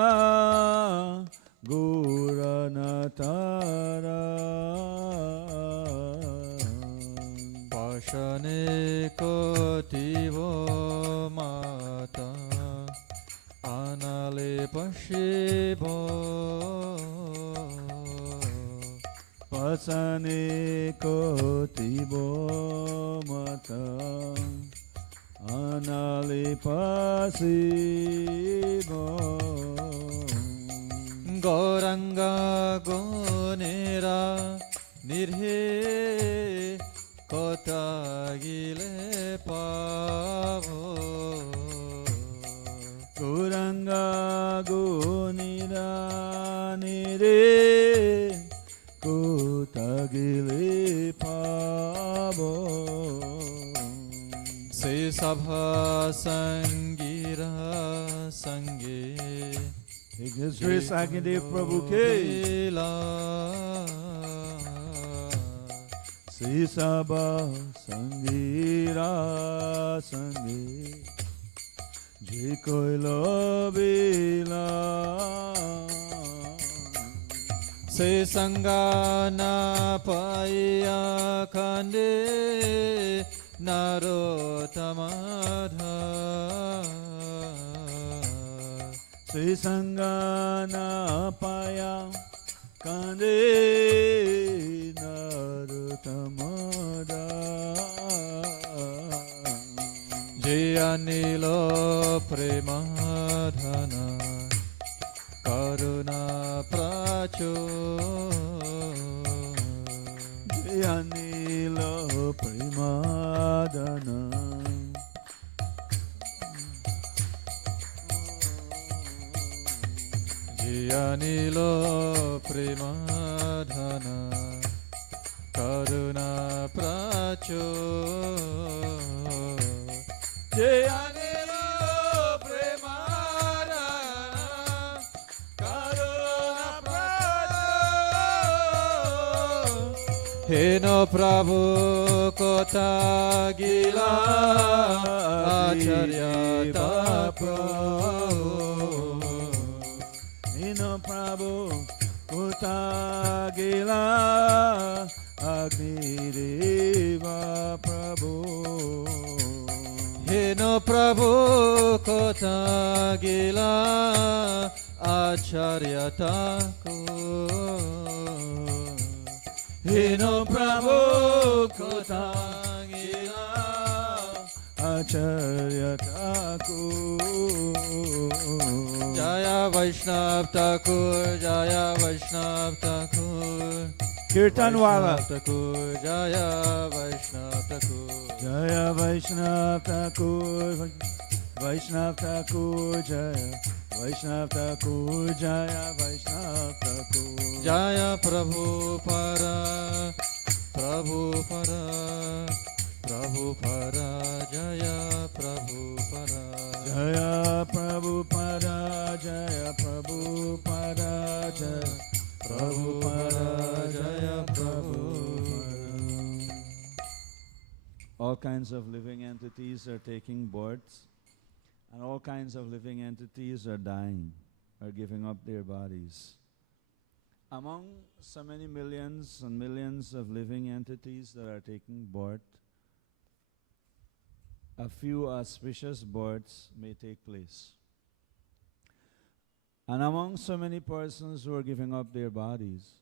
Gora nataraj Pashane kotivo mata Anale pashibo Pasane kotibo mata Anale pasibo Gauranga gonera nirhe Kota gile pavo Gauranga gunira nire Kota gile pavo Se sabha sangira sange His Grace Agnidev Prabhu ke Sri Sabha Sangira Sangi Je koi lobila Se sangana paya kande narotamadha Sri Sangana Paya Kande Narutamada Jayanilo premadhana Karuna pracho Jayanilo Premadana Jayanilo premadhana Karuna pracho Jayanilo Premadana Karuna Pracho Heno Prabhu Kota Gila Acharya Tapo Heno Prabhu Kota Gila Agnideva Prabhu Heno Prabhu Kota Gila Acharya Tapo Heno Prabhu Kota Gila Acharya Thakur Jaya Vaishnav Thakur Jaya Vaishnav Thakur Kirtanwala Thakur Jaya Vaishnav Thakur Jaya Vaishnav Thakur Vaishnav Thakur Jaya Vaishnav Thakur Jaya Vaishnav Thakur Jaya Prabhupada Prabhupada Prabhupada Jaya Prabhupada Jaya Prabhupada Jaya Prabhupada Jaya Prabhupada Jaya Prabhupada kinds of living entities are taking births, and all kinds of living entities are dying, are giving up their bodies. Among so many millions and millions of living entities that are taking birth, a few auspicious births may take place. And among so many persons who are giving up their bodies,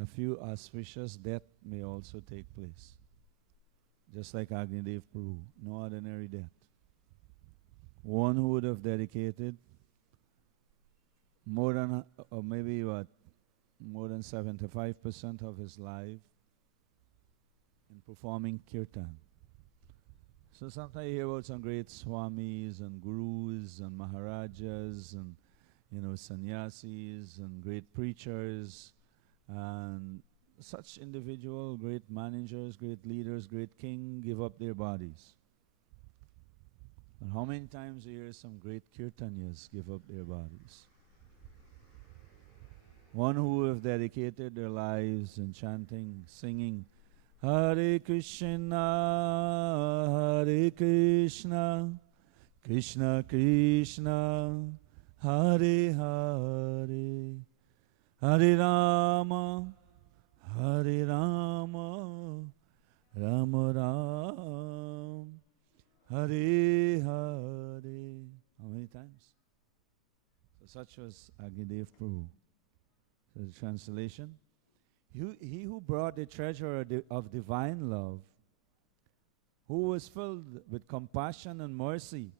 a few auspicious death may also take place. Just like Agnidev Prabhu, no ordinary death. One who would have dedicated more than, or maybe what, more than 75% of his life in performing kirtan. So sometimes you hear about some great swamis and gurus and maharajas and, sannyasis and great preachers and such individual, great managers, great leaders, great king give up their bodies. And how many times you hear some great kirtanyas give up their bodies? One who have dedicated their lives in chanting, singing, Hare Krishna, Krishna Krishna, Hare Hare, Hare Rama, Hare Rama, Rama Ram, Hare Hare. How many times? So such was Agnidev Prabhu. So the translation, he who brought the treasure of divine love, who was filled with compassion and mercy,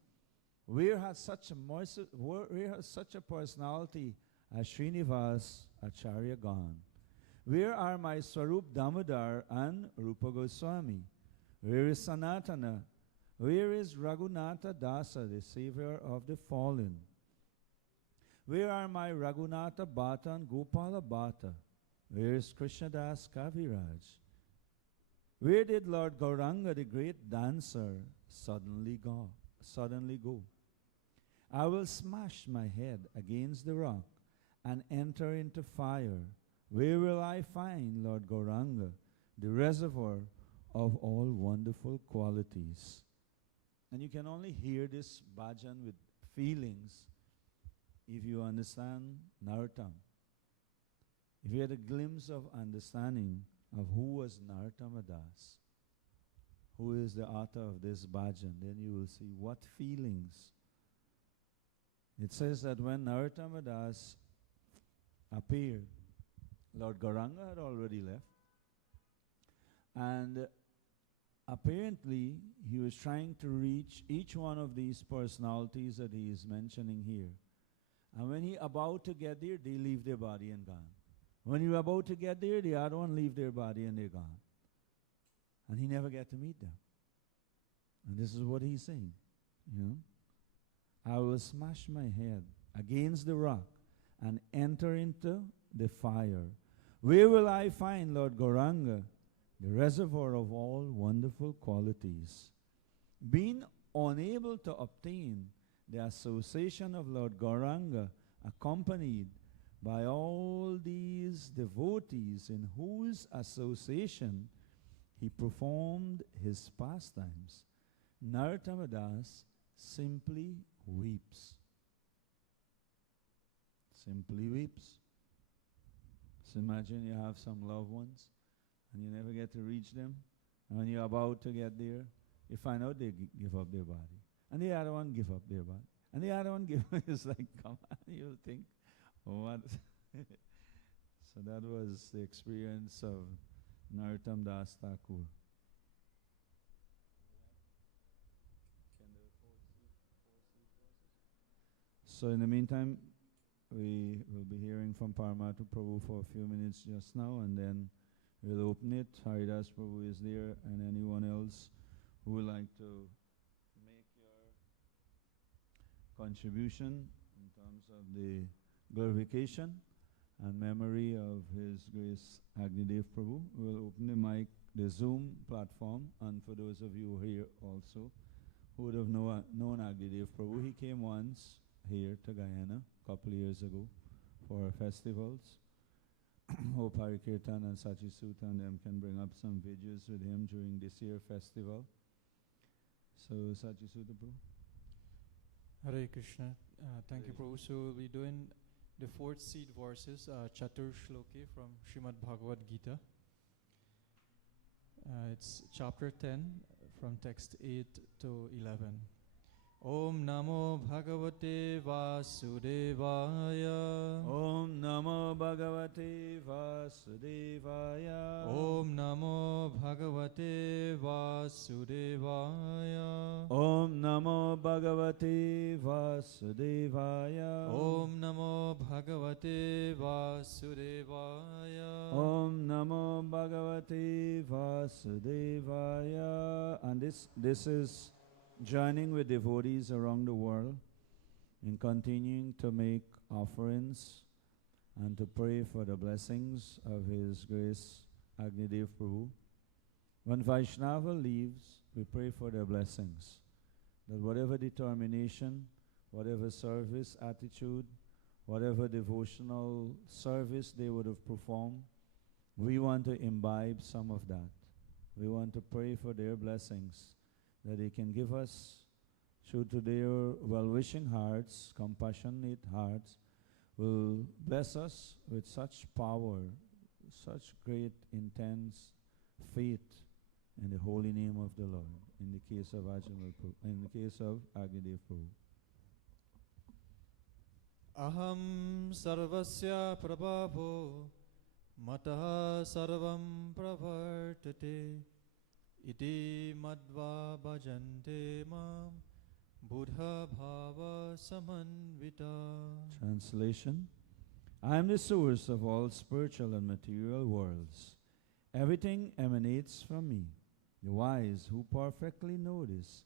where has such a personality as Srinivas Acharya gone? Where are my Swarup Damodar and Rupa Goswami? Where is Sanatana? Where is Raghunatha Dasa, the savior of the fallen? Where are my Raghunatha Bhatta and Gopala Bhatta? Where is Krishnadas Kaviraj? Where did Lord Gauranga, the great dancer, suddenly go? I will smash my head against the rock and enter into fire. Where will I find Lord Gauranga, the reservoir of all wonderful qualities? And you can only hear this bhajan with feelings if you understand Narottam. If you had a glimpse of understanding of who was Narottama Das, who is the author of this bhajan, then you will see what feelings. It says that when Narottama Das appeared, Lord Gauranga had already left, and apparently he was trying to reach each one of these personalities that he is mentioning here. And when he about to get there, they leave their body and gone. When you're about to get there, the other one leave their body and they're gone. And he never get to meet them. And this is what he's saying. I will smash my head against the rock and enter into the fire. Where will I find Lord Gauranga, the reservoir of all wonderful qualities? Being unable to obtain the association of Lord Gauranga, accompanied by all these devotees in whose association he performed his pastimes, Narottama Das simply weeps. Simply weeps. So imagine you have some loved ones and you never get to reach them, and when you're about to get there, you find out they give up their body. And the other one give up their body. And the other one give up. It's like, come on, you'll think, what? So that was the experience of Narottam Das Thakur. So in the meantime, we will be hearing from Paramata Prabhu for a few minutes just now, and then we'll open it. Haridas Prabhu is there, and anyone else who would like to make your contribution in terms of the glorification and memory of His Grace Agnidev Prabhu. We'll open the mic, the Zoom platform, and for those of you here also who would have known Agnidev Prabhu, he came once here to Guyana a couple of years ago for our festivals. hope Hari Kirtan and Sachi Sutta and them can bring up some videos with him during this year festival. So Sachi Sutta Prabhu. Hare Krishna. Thank you, Prabhu. So we'll be doing the fourth seed verses, Chatur Shloki from Srimad Bhagavad Gita. It's chapter 10 from text 8 to 11. Om Namo Bhagavate Vasudevaya. Om Namo Bhagavate Vasudevaya. Om Namo Bhagavate Vasudevaya. Om Namo Bhagavate Vasudevaya. Om Namo Bhagavate Vasudevaya. Om Namo Bhagavate Vasudevaya. And this is joining with devotees around the world in continuing to make offerings and to pray for the blessings of His Grace Agnidev Prabhu. When Vaishnava leaves, we pray for their blessings, that whatever determination, whatever service attitude, whatever devotional service they would have performed, we want to imbibe some of that. We want to pray for their blessings, that they can give us, true to their well-wishing hearts, compassionate hearts, will bless us with such power, such great, intense faith in the holy name of the Lord, in the case of Agnidev Prabhu. Aham sarvasya prabhavo mataha sarvam pravartate iti madva bhajante mam buddha bhava samanvita. Translation: I am the source of all spiritual and material worlds. Everything emanates from me. The wise who perfectly know this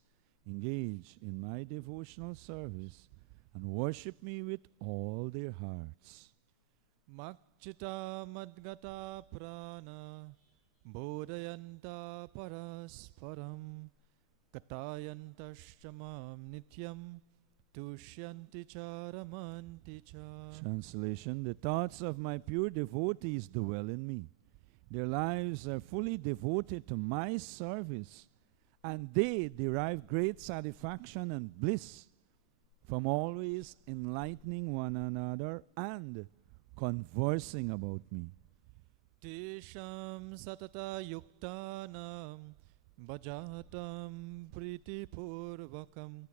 engage in my devotional service and worship me with all their hearts. Makchita madgata prana bodhayanta parasparam katayantascha mam nityam tushyanti charamanti cha. Translation: the thoughts of my pure devotees dwell in me. Their lives are fully devoted to my service, and they derive great satisfaction and bliss from always enlightening one another and conversing about me. Tisham satata yuktanam bhajatam priti purvakam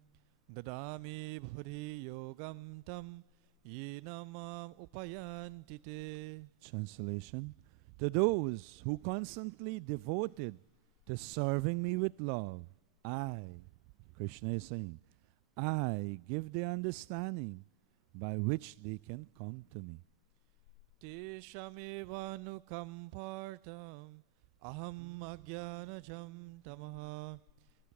dadami bhuri yogam tam yenamam upayantite. Translation: to those who constantly devoted to serving me with love, Krishna is saying, I give the understanding by which they can come to me. Teshamevanukampartam aham agyanajam tamaha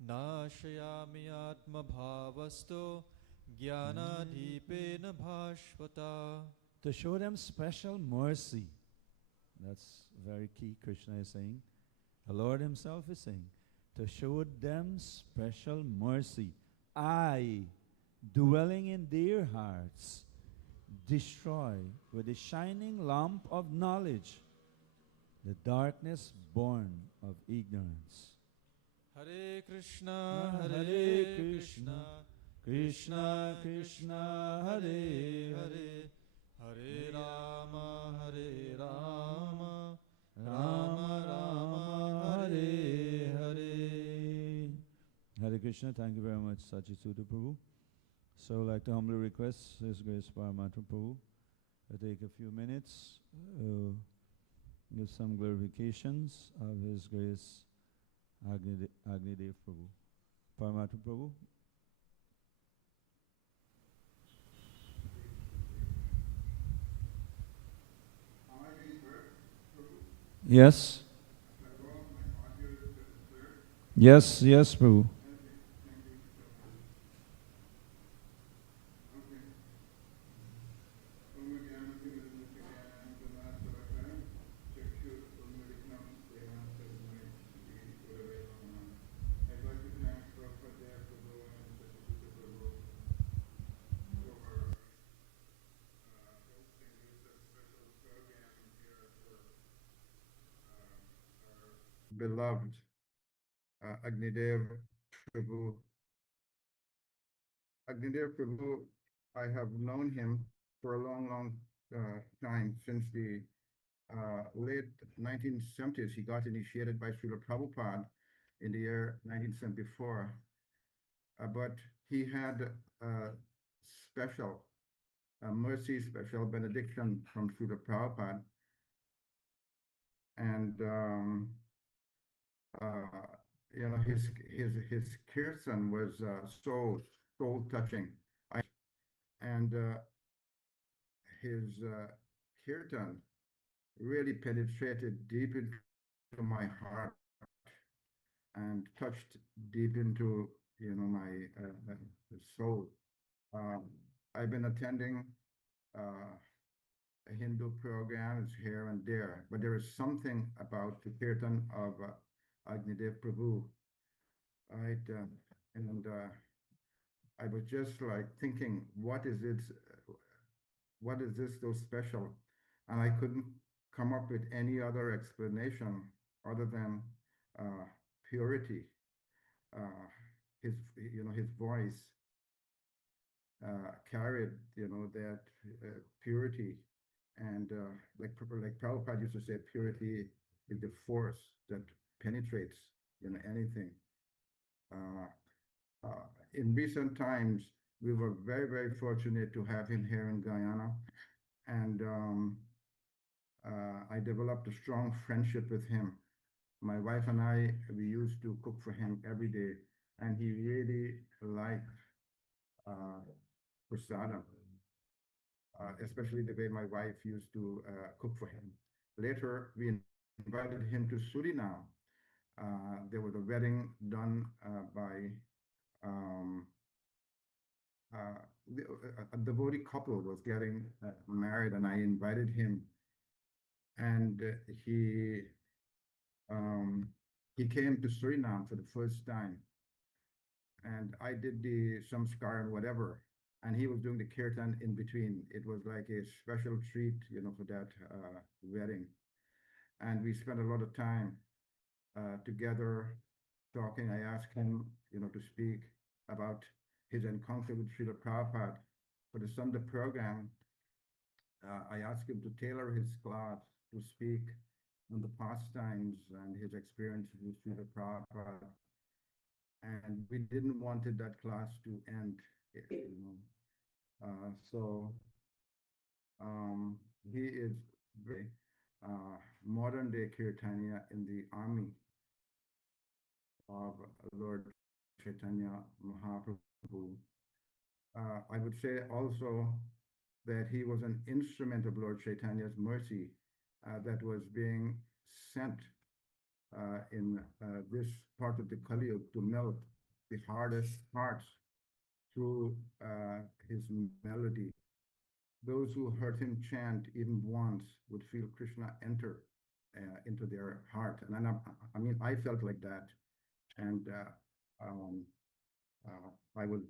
nashayami atma bhavasto jnanadipena bhashvata. To show them special mercy. That's very key, Krishna is saying. The Lord Himself is saying, to show them special mercy, I, dwelling in their hearts, destroy with the shining lamp of knowledge the darkness born of ignorance. Hare Krishna, Hare Krishna, Krishna Krishna, Hare Hare, Hare Rama, Hare Rama, Rama Rama, Hare Hare. Hare Krishna, thank you very much, Sachisuta Prabhu. So I'd like to humbly request His Grace Paramatma Prabhu to take a few minutes, give some glorifications of His Grace Agnidev Prabhu. Paramatma Prabhu. Yes. Yes, yes, Prabhu. Special program here beloved Agnidev Prabhu. Agnidev Prabhu, I have known him for a long, long time, since the late 1970s. He got initiated by Srila Prabhupada in the year 1974. But he had a special, a mercy special benediction from Srila Prabhupada. And uh, his kirtan was so soul touching. And his kirtan really penetrated deep into my heart and touched deep into my soul. Um, I've been attending Hindu programs here and there, but there is something about the kirtan of Agnidev Prabhu, right? And I was just like thinking, what is this so special? And I couldn't come up with any other explanation other than uh, purity. His voice carried, that purity. And like Prabhupada used to say, purity is the force that penetrates, anything. Uh, in recent times, we were very, very fortunate to have him here in Guyana. And I developed a strong friendship with him. My wife and I, we used to cook for him every day, and he really liked uh, prasadam, especially the way my wife used to cook for him. Later, we invited him to Suriname. There was a wedding done by um, a devotee couple was getting married, and I invited him, and um, he came to Suriname for the first time, and I did the samskar and whatever, and he was doing the kirtan in between. It was like a special treat, for that wedding, and we spent a lot of time together talking. I asked him, to speak about his encounter with Srila Prabhupada for the Sunday program. I asked him to tailor his class to speak on the pastimes and his experience with Srila Prabhupada. And we didn't wanted that class to end, so he is very modern day Kirtania in the army of Lord Chaitanya Mahaprabhu. I would say also that he was an instrument of Lord Chaitanya's mercy that was being sent in this part of the Kali Yuga to melt the hardest hearts through his melody. Those who heard him chant even once would feel Krishna enter into their heart. And I mean, I felt like that. And I would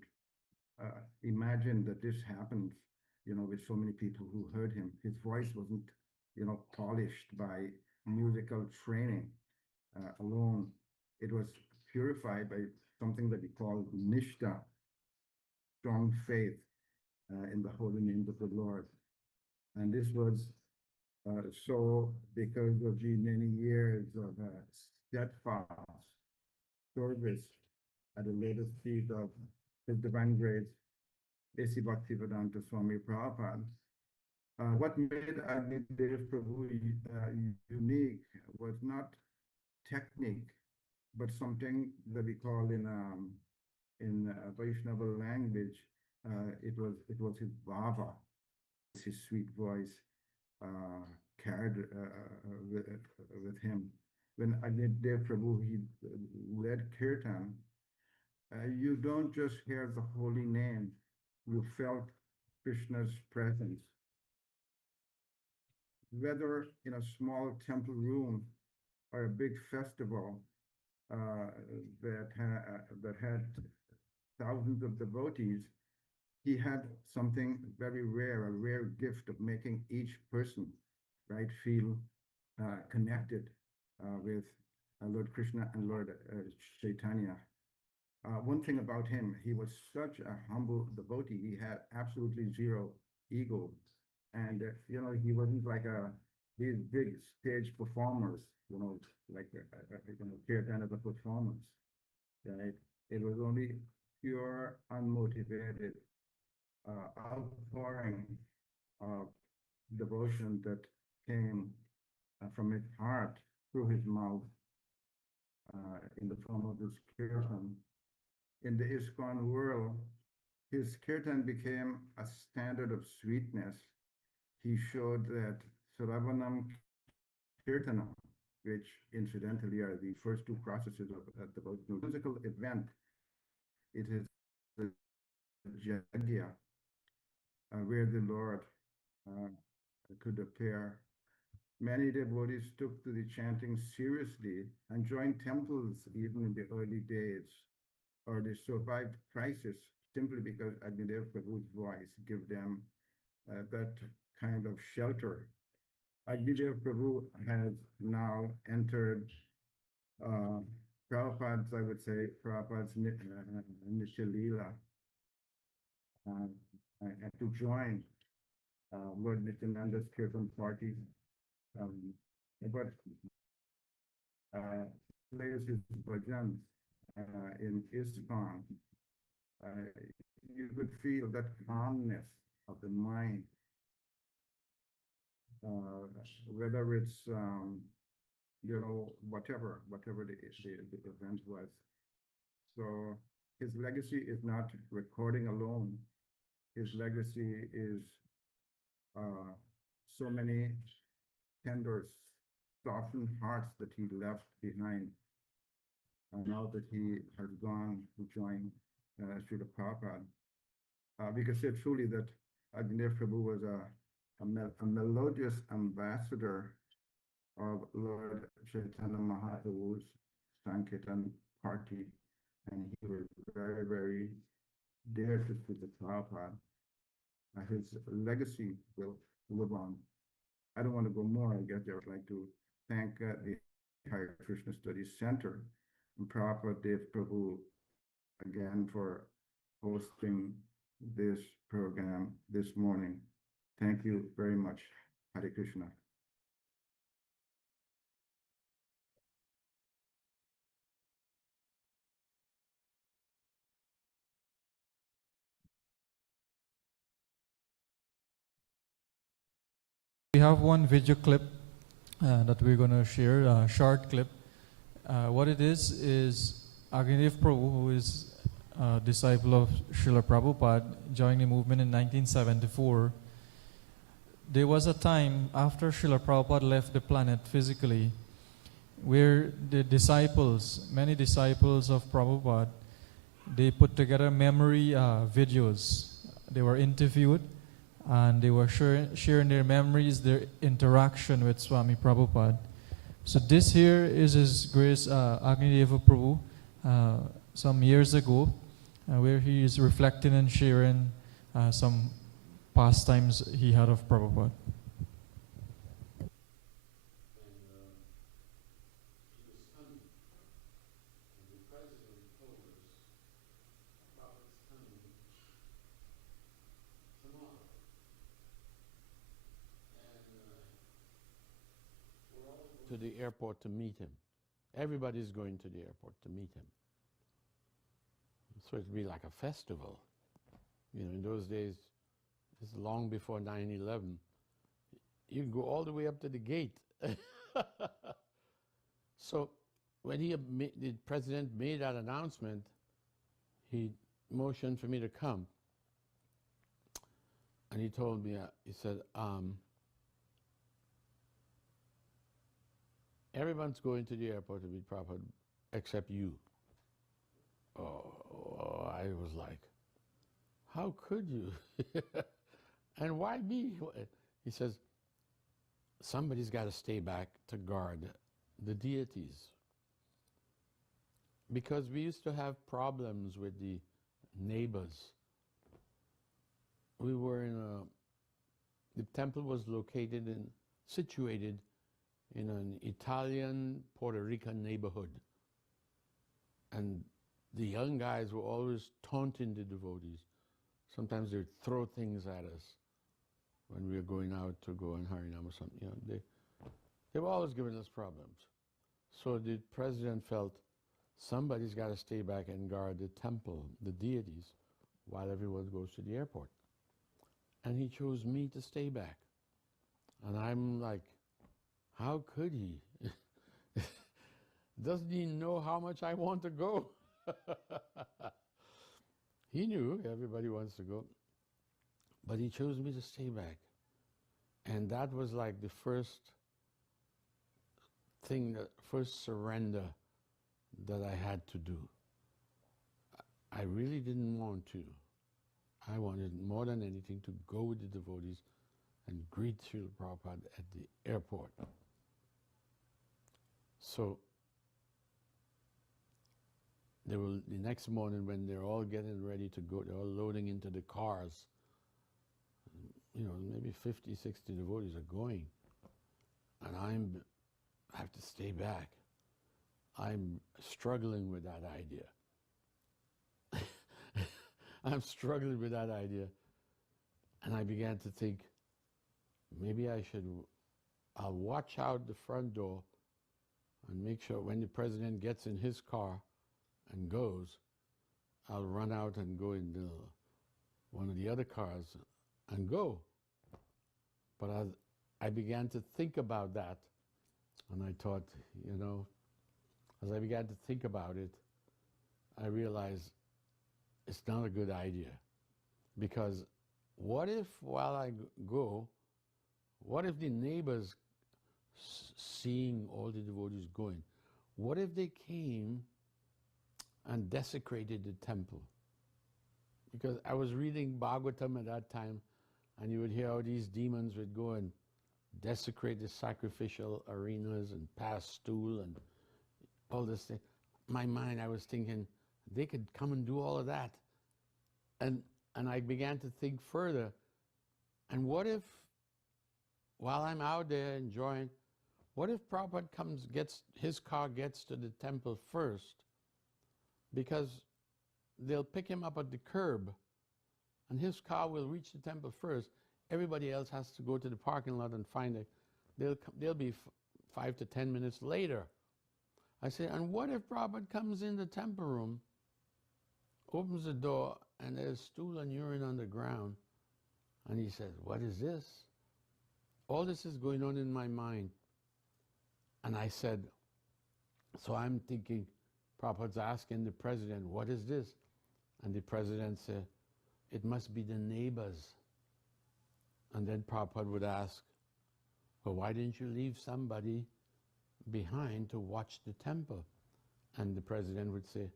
imagine that this happens, with so many people who heard him. His voice wasn't, polished by musical training alone. It was purified by something that we call nishta, strong faith in the holy name of the Lord. And this was so because of the many years of steadfast service at the latest feet of His Divine Grace, A.C. Bhaktivedanta Swami Prabhupada. What made Agnidev Prabhu unique was not technique, but something that we call in Vaishnava language, it was his bhava, his sweet voice carried with him. When Agnidev Prabhu he led kirtan, you don't just hear the holy name, you felt Krishna's presence. Whether in a small temple room or a big festival that had thousands of devotees, he had something very rare, a rare gift of making each person, right, feel connected with Lord Krishna and Lord Chaitanya. One thing about him, he was such a humble devotee. He had absolutely zero ego, and he wasn't like these big stage performers. Like Chaitanya the performance. Right? It was only pure, unmotivated outpouring of devotion that came from his heart through his mouth in the form of this kirtan. In the ISKCON world, his kirtan became a standard of sweetness. He showed that Sravanam Kirtanam, which incidentally are the first two processes of the musical event, it is a jagya where the Lord uh, could appear. Many devotees took to the chanting seriously and joined temples even in the early days, or they survived crisis simply because Agnidev Prabhu's voice gave them that kind of shelter. Agnidev Prabhu has now entered uh, Prabhupada's, I would say, Prabhupada's Nishalila, and to join Lord Nityananda's Kirtan party. Um, but plays his bhajans in ISKCON, uh, you could feel that calmness of the mind, whether it's whatever the event was. So his legacy is not recording alone. His legacy is uh, so many tender, softened hearts that he left behind. Now that he has gone to join Srila Prabhupada, we can say truly that Agni Prabhu was a melodious ambassador of Lord Chaitanya Mahaprabhu's Sankirtan party, and he was very, very dear to Srila Prabhupada. His legacy will live on. I don't want to go more. I guess I would like to thank the Hare Krishna Studies Center and Prabhupada Dev Prabhu again for hosting this program this morning. Thank you very much. Hare Krishna. We have one video clip that we're going to share, a short clip. What it is Agnidev Prabhu, who is a disciple of Srila Prabhupada, joined the movement in 1974. There was a time after Srila Prabhupada left the planet physically, where the disciples, many disciples of Prabhupada, they put together memory videos. They were interviewed and they were sharing their memories, their interaction with Swami Prabhupada. So this here is His Grace Agnideva Prabhu some years ago, where he is reflecting and sharing some pastimes he had of Prabhupada. To the airport to meet him. Everybody's going to the airport to meet him. So it'd be like a festival. You know, in those days, this is long before 9/11, you go all the way up to the gate. So when the president made that announcement, he motioned for me to come. And he told me, he said, everyone's going to the airport to meet Prabhupada except you. Oh, I was like, how could you? And why me? He says, somebody's got to stay back to guard the deities. Because we used to have problems with the neighbors. We were the temple was situated in an Italian Puerto Rican neighborhood. And the young guys were always taunting the devotees. Sometimes they'd throw things at us when we were going out to go on Harinam or something. You know, they were always giving us problems. So the president felt somebody's got to stay back and guard the temple, the deities, while everyone goes to the airport. And he chose me to stay back. And I'm like, how could he? Doesn't he know how much I want to go? He knew everybody wants to go. But he chose me to stay back. And that was like the first thing, the first surrender that I had to do. I really didn't want to. I wanted more than anything to go with the devotees and greet Srila Prabhupada at the airport. So they were, the next morning when they're all getting ready to go, they're all loading into the cars. You know, maybe 50, 60 devotees are going. And I have to stay back. I'm struggling with that idea. I'm struggling with that idea. And I began to think, maybe I'll watch out the front door and make sure when the president gets in his car and goes, I'll run out and go in one of the other cars and go. But I began to think about that, and I thought, you know, as I began to think about it, I realized it's not a good idea. Because what if while I go, what if the neighbors seeing all the devotees going, what if they came and desecrated the temple? Because I was reading Bhagavatam at that time, and you would hear how these demons would go and desecrate the sacrificial arenas and pass stool and all this thing. My mind, I was thinking, they could come and do all of that. And I began to think further, and what if, while I'm out there enjoying, what if Prabhupada his car gets to the temple first, because they'll pick him up at the curb, and his car will reach the temple first. Everybody else has to go to the parking lot and find it. They'll be 5 to 10 minutes later. I said, and what if Prabhupada comes in the temple room, opens the door, and there's stool and urine on the ground, and he says, what is this? All this is going on in my mind. And I said, so I'm thinking, Prabhupada's asking the president, what is this? And the president said, it must be the neighbors. And then Prabhupada would ask, well, why didn't you leave somebody behind to watch the temple? And the president would say,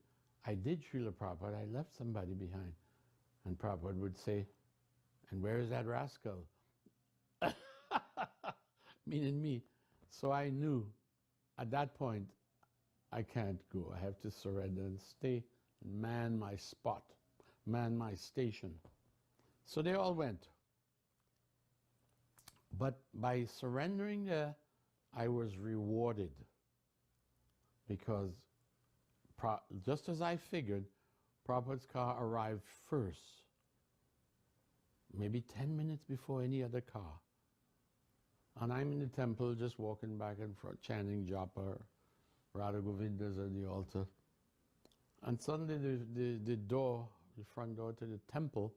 I did, Srila Prabhupada, I left somebody behind. And Prabhupada would say, and where is that rascal? Meaning me. So I knew at that point, I can't go. I have to surrender and stay and man my spot, man my station. So they all went. But by surrendering there, I was rewarded, because just as I figured, Prabhupada's car arrived first, maybe 10 minutes before any other car. And I'm in the temple just walking back and forth, chanting japa, Radha Govindas on the altar. And suddenly the door, the front door to the temple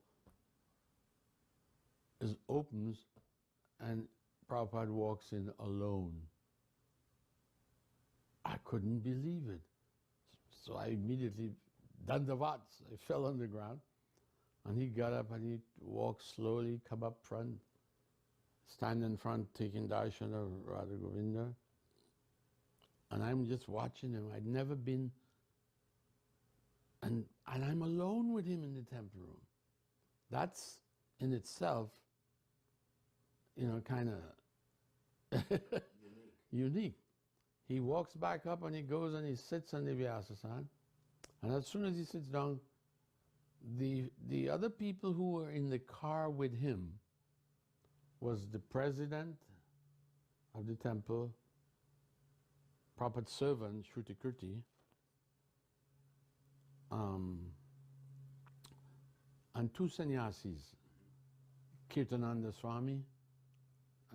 opens, and Prabhupada walks in alone. I couldn't believe it. So I immediately, dandavats, I fell on the ground. And he got up and he walked slowly, come up front, stand in front, taking darshan of Radha Govinda. And I'm just watching him. I'd never been, and I'm alone with him in the temple room. That's in itself, you know, kind of unique. He walks back up and he goes and he sits on the Vyasasana. And as soon as he sits down, the other people who were in the car with him was the president of the temple, Prabhupada's servant, Shruti Kirti, and two sannyasis, Kirtananda Swami,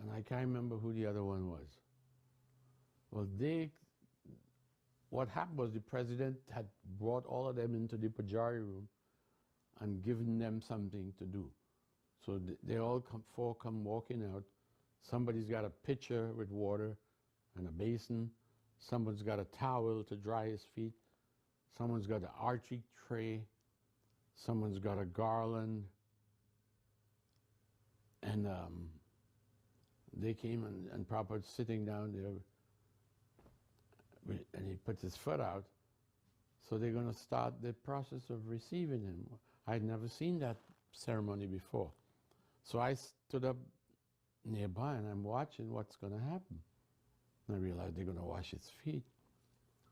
and I can't remember who the other one was. Well, what happened was the president had brought all of them into the Pujari room and given them something to do. So they all four come walking out. Somebody's got a pitcher with water and a basin. Someone's got a towel to dry his feet. Someone's got an archery tray. Someone's got a garland. And they came and Prabhupada's sitting down there, and he puts his foot out. So they're going to start the process of receiving him. I'd never seen that ceremony before. So I stood up nearby and I'm watching what's going to happen. And I realized they're going to wash his feet.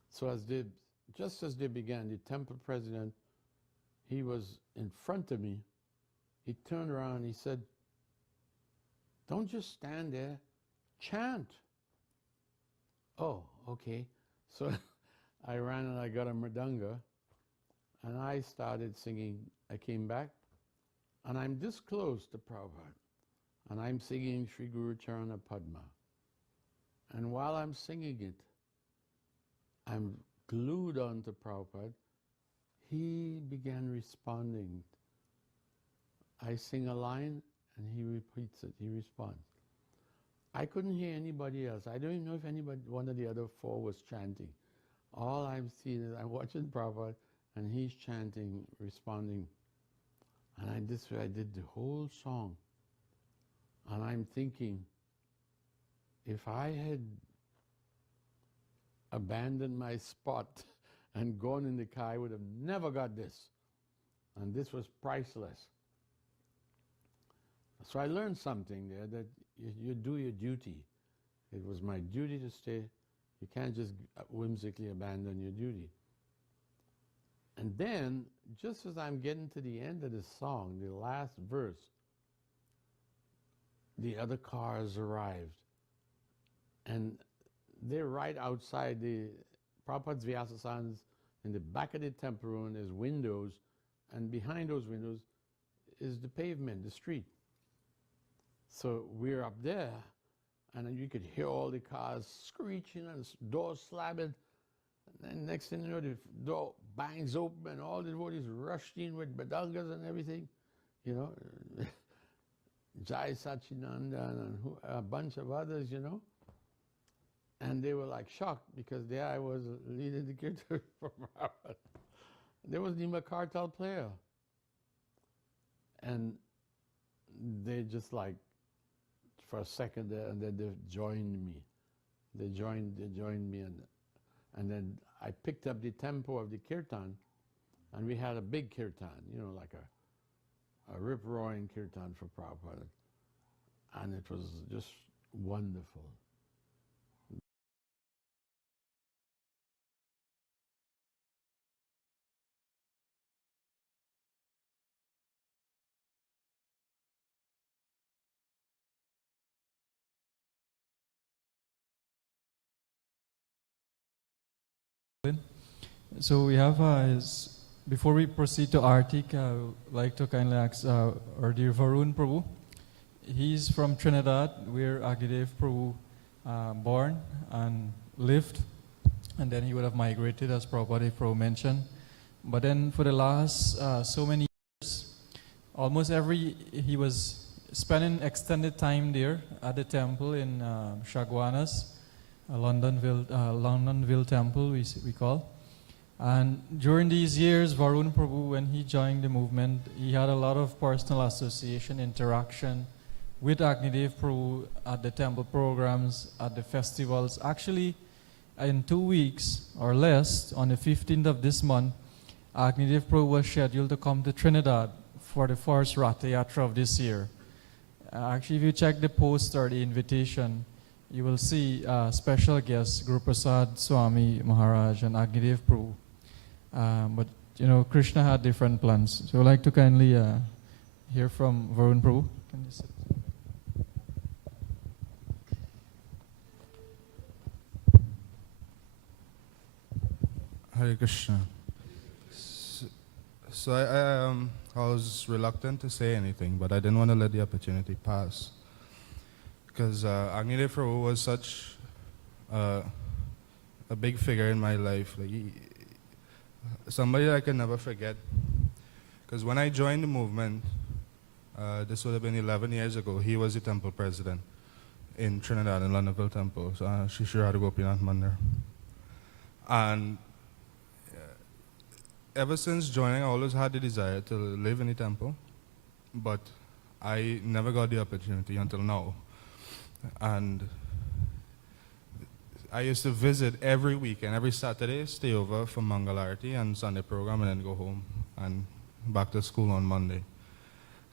So just as they began, the temple president, he was in front of me. He turned around and he said, "Don't just stand there, chant." Oh, okay. So I ran and I got a mridanga and I started singing. I came back and I'm this close to Prabhupada and I'm singing Sri Guru Charana Padma. And while I'm singing it, I'm glued on to Prabhupada. He began responding. I sing a line and he repeats it, he responds. I couldn't hear anybody else. I don't even know if one of the other four was chanting. All I'm seeing is I'm watching Prabhupada and he's chanting, responding. And I did the whole song. And I'm thinking, if I had abandoned my spot and gone in the car, I would have never got this. And this was priceless. So I learned something there, that you do your duty. It was my duty to stay. You can't just whimsically abandon your duty. And then, just as I'm getting to the end of the song, the last verse, the other cars arrived. And they're right outside the Prabhupada's Vyasasan's. In the back of the temple room, there's windows, and behind those windows is the pavement, the street. So we're up there, and then you could hear all the cars screeching and doors slamming. And then next thing you know, the door bangs open, and all the devotees rushed in with badangas and everything, you know, Jai Sachinanda and a bunch of others, you know. And they were like shocked because there I was leading the kirtan from Harvard. There wasn't even a kartal player. And they just like, for a second there, and then they joined me. They joined me, and then I picked up the tempo of the kirtan, and we had a big kirtan, you know, like a rip-roaring kirtan for Prabhupada. And it was just wonderful. So we have, before we proceed to Artik, I would like to kindly ask our dear Varun Prabhu. He's from Trinidad, where Agnidev Prabhu born and lived, and then he would have migrated, as Prabhupada mentioned. But then for the last so many years, almost he was spending extended time there at the temple in Shagwanas, Londonville Temple, we call. And during these years, Varun Prabhu, when he joined the movement, he had a lot of personal association, interaction with Agnidev Prabhu at the temple programs, at the festivals. Actually, in 2 weeks or less, on the 15th of this month, Agnidev Prabhu was scheduled to come to Trinidad for the first Ratha Yatra of this year. Actually, if you check the post or the invitation, you will see special guests, Guru Prasad Swami Maharaj and Agnidev Prabhu. But, you know, Krishna had different plans. So I'd like to kindly hear from Varun Prabhu. Can you sit? Hare Krishna. So I was reluctant to say anything, but I didn't want to let the opportunity pass. Because Agnide Prabhu was such a big figure in my life. Like somebody that I can never forget. Because when I joined the movement, this would have been 11 years ago, he was the temple president in Trinidad, in Londonville Temple. So Shri Shri Radha Gopinath Mandir. And ever since joining, I always had the desire to live in the temple, but I never got the opportunity until now. And I used to visit every weekend, every Saturday, stay over for Mangalarti and Sunday program, and then go home and back to school on Monday.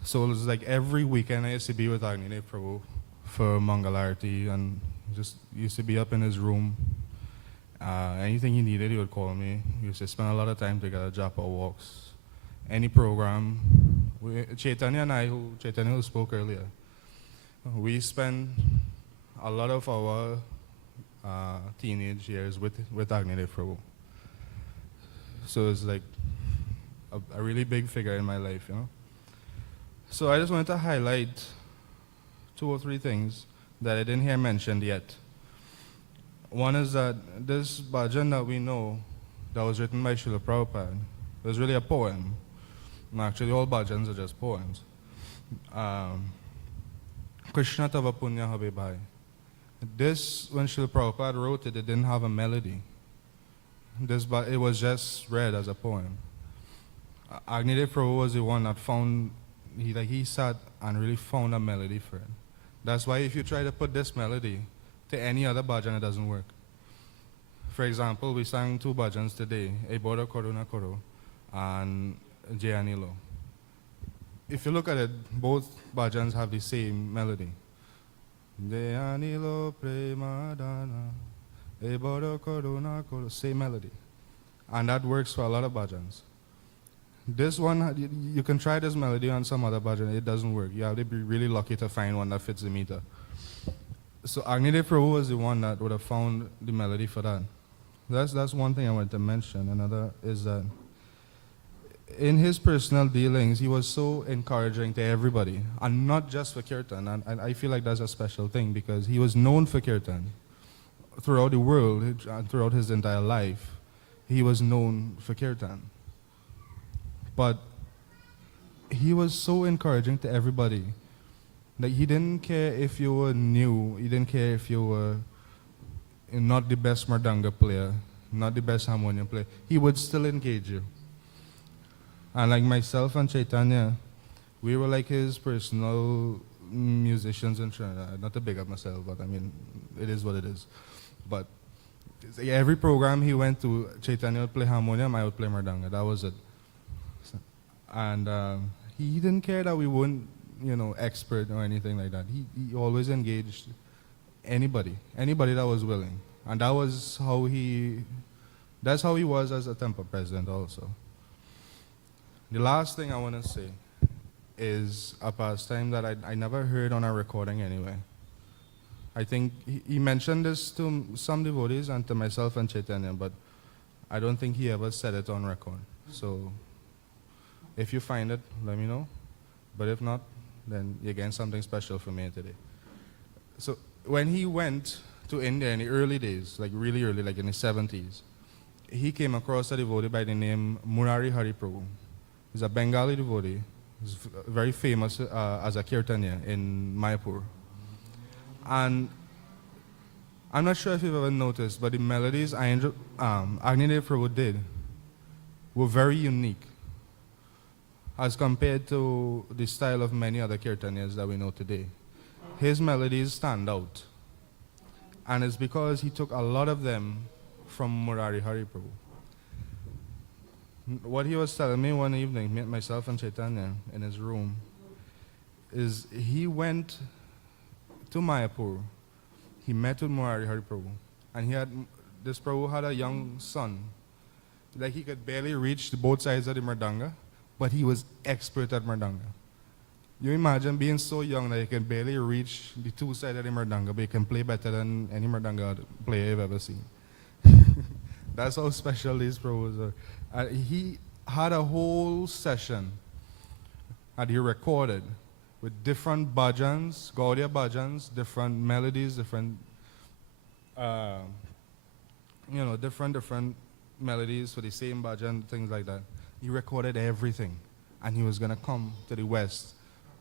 So it was like every weekend I used to be with Agnide Prabhu for Mangalarti, and just used to be up in his room. Anything he needed, he would call me. We used to spend a lot of time together, Japa walks, any program. Chaitanya and I, Chaitanya who spoke earlier, we spent a lot of our teenage years with Agnide Prabhu. So it's like a really big figure in my life, you know. So I just wanted to highlight 2 or 3 things that I didn't hear mentioned yet. One is that this bhajan that we know that was written by Srila Prabhupada was really a poem. And actually, all bhajans are just poems. Krishna Tava Punya Habe Bhai. This, when Srila Prabhupada wrote it, it didn't have a melody. It was just read as a poem. Agnide Prabhu was the one that found, he sat and really found a melody for it. That's why if you try to put this melody to any other bhajan, it doesn't work. For example, we sang 2 bhajans today, Eboda Koruna Koro and Jayanilo. If you look at it, both bhajans have the same melody. Jayanilo Premadana, Eboda Koruna Koro, same melody. And that works for a lot of bhajans. This one, you can try this melody on some other bhajan, it doesn't work. You have to be really lucky to find one that fits the meter. So Agnide Prabhu was the one that would have found the melody for that. That's one thing I wanted to mention. Another is that in his personal dealings, he was so encouraging to everybody, and not just for Kirtan. And I feel like that's a special thing because he was known for Kirtan throughout the world, throughout his entire life. He was known for Kirtan. But he was so encouraging to everybody. Like, he didn't care if you were new, he didn't care if you were not the best mridanga player, not the best harmonium player. He would still engage you. And like myself and Chaitanya, we were like his personal musicians in Trinidad. Not to big up myself, but I mean, it is what it is. But every program he went to, Chaitanya would play harmonium, I would play mridanga. That was it. And he didn't care that we weren't, expert or anything like that. He always engaged anybody that was willing. And that's how he was as a temple president also. The last thing I want to say is a pastime that I never heard on a recording anyway. I think he mentioned this to some devotees and to myself and Chaitanya, but I don't think he ever said it on record. So if you find it, let me know. But if not, then you're getting something special from me today. So when he went to India in the early days, like really early, like in the 70s, he came across a devotee by the name Murari Hari Prabhu. He's a Bengali devotee. He's very famous as a kirtaniya in Mayapur. And I'm not sure if you've ever noticed, but the melodies Agnide Prabhu did were very unique as compared to the style of many other kirtaniyas that we know today. His melodies stand out. And it's because he took a lot of them from Murari Hari Prabhu. What he was telling me one evening, myself and Chaitanya in his room, is he went to Mayapur. He met with Murari Hari Prabhu. And this Prabhu had a young son. Like he could barely reach both sides of the mridanga, but he was expert at mridanga. You imagine being so young that you can barely reach the 2 sides of the mridanga, but you can play better than any mridanga player you've ever seen. That's how special these pros are. He had a whole session and he recorded with different bhajans, Gaudiya bhajans, different melodies, different, different melodies for the same bhajan, things like that. He recorded everything, and he was gonna come to the West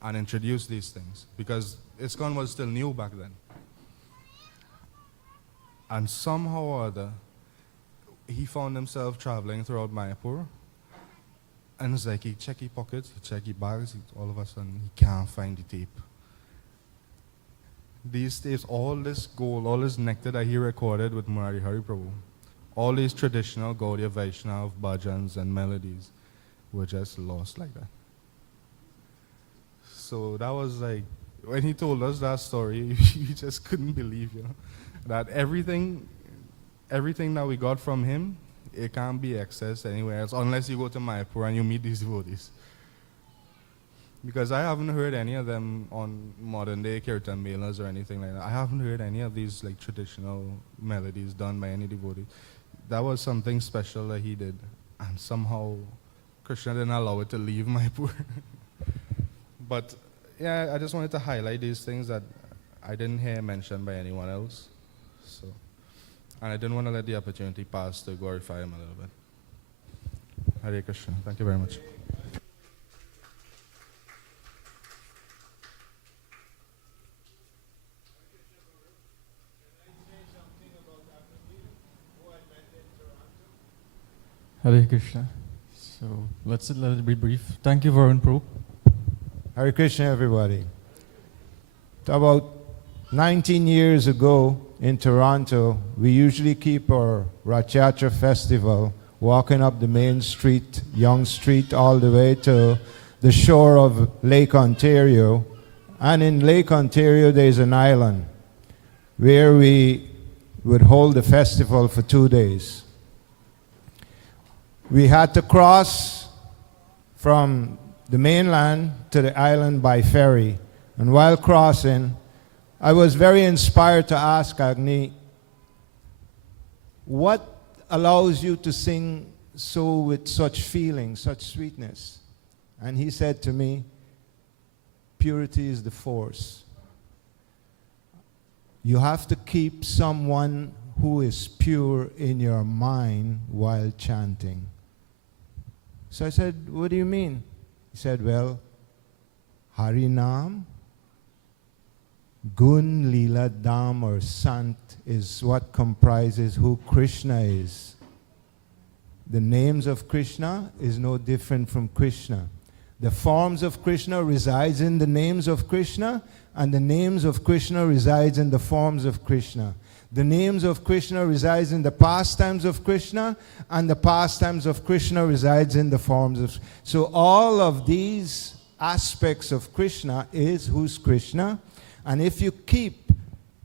and introduce these things because ISKCON was still new back then. And somehow or other, he found himself traveling throughout Mayapur. And it's like he check his pockets, he check his bags, all of a sudden he can't find the tape. These tapes, all this gold, all this nectar that he recorded with Murari Hari Prabhu, all these traditional Gaudiya Vaishnav bhajans and melodies were just lost like that. So that was like, when he told us that story, we just couldn't believe, that everything that we got from him, it can't be accessed anywhere else unless you go to Mayapur and you meet these devotees. Because I haven't heard any of them on modern day kirtan melas or anything like that. I haven't heard any of these like traditional melodies done by any devotee. That was something special that he did. And somehow Krishna didn't allow it to leave Mayapur. But yeah, I just wanted to highlight these things that I didn't hear mentioned by anyone else. So, and I didn't want to let the opportunity pass to glorify him a little bit. Hare Krishna. Thank you very much. Hare Krishna. So let it be brief. Thank you, Varun Prabhu. Hare Krishna, everybody. About 19 years ago in Toronto, we usually keep our Rathyatra festival walking up the main street, Yonge Street, all the way to the shore of Lake Ontario. And in Lake Ontario, there's an island where we would hold the festival for 2 days. We had to cross from the mainland to the island by ferry. And while crossing, I was very inspired to ask Agni, what allows you to sing so with such feeling, such sweetness? And he said to me, purity is the force. You have to keep someone who is pure in your mind while chanting. So I said, what do you mean? He said, well, Harinam, Gun, Leela, Dham, or Sant is what comprises who Krishna is. The names of Krishna is no different from Krishna. The forms of Krishna resides in the names of Krishna, and the names of Krishna resides in the forms of Krishna. The names of Krishna resides in the pastimes of Krishna, and the pastimes of Krishna resides in the forms of... So all of these aspects of Krishna is who's Krishna. And if you keep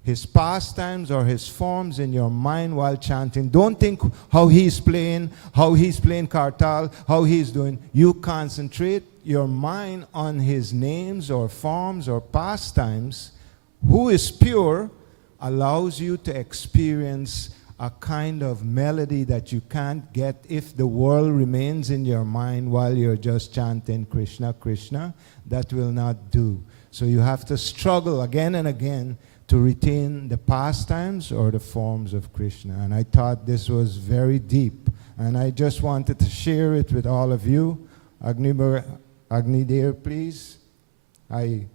his pastimes or his forms in your mind while chanting, don't think how he's playing kartal, how he's doing. You concentrate your mind on his names or forms or pastimes. Who is pure allows you to experience a kind of melody that you can't get if the world remains in your mind while you're just chanting Krishna, Krishna. That will not do. So you have to struggle again and again to retain the pastimes or the forms of Krishna. And I thought this was very deep. And I just wanted to share it with all of you. Agni dear, please. I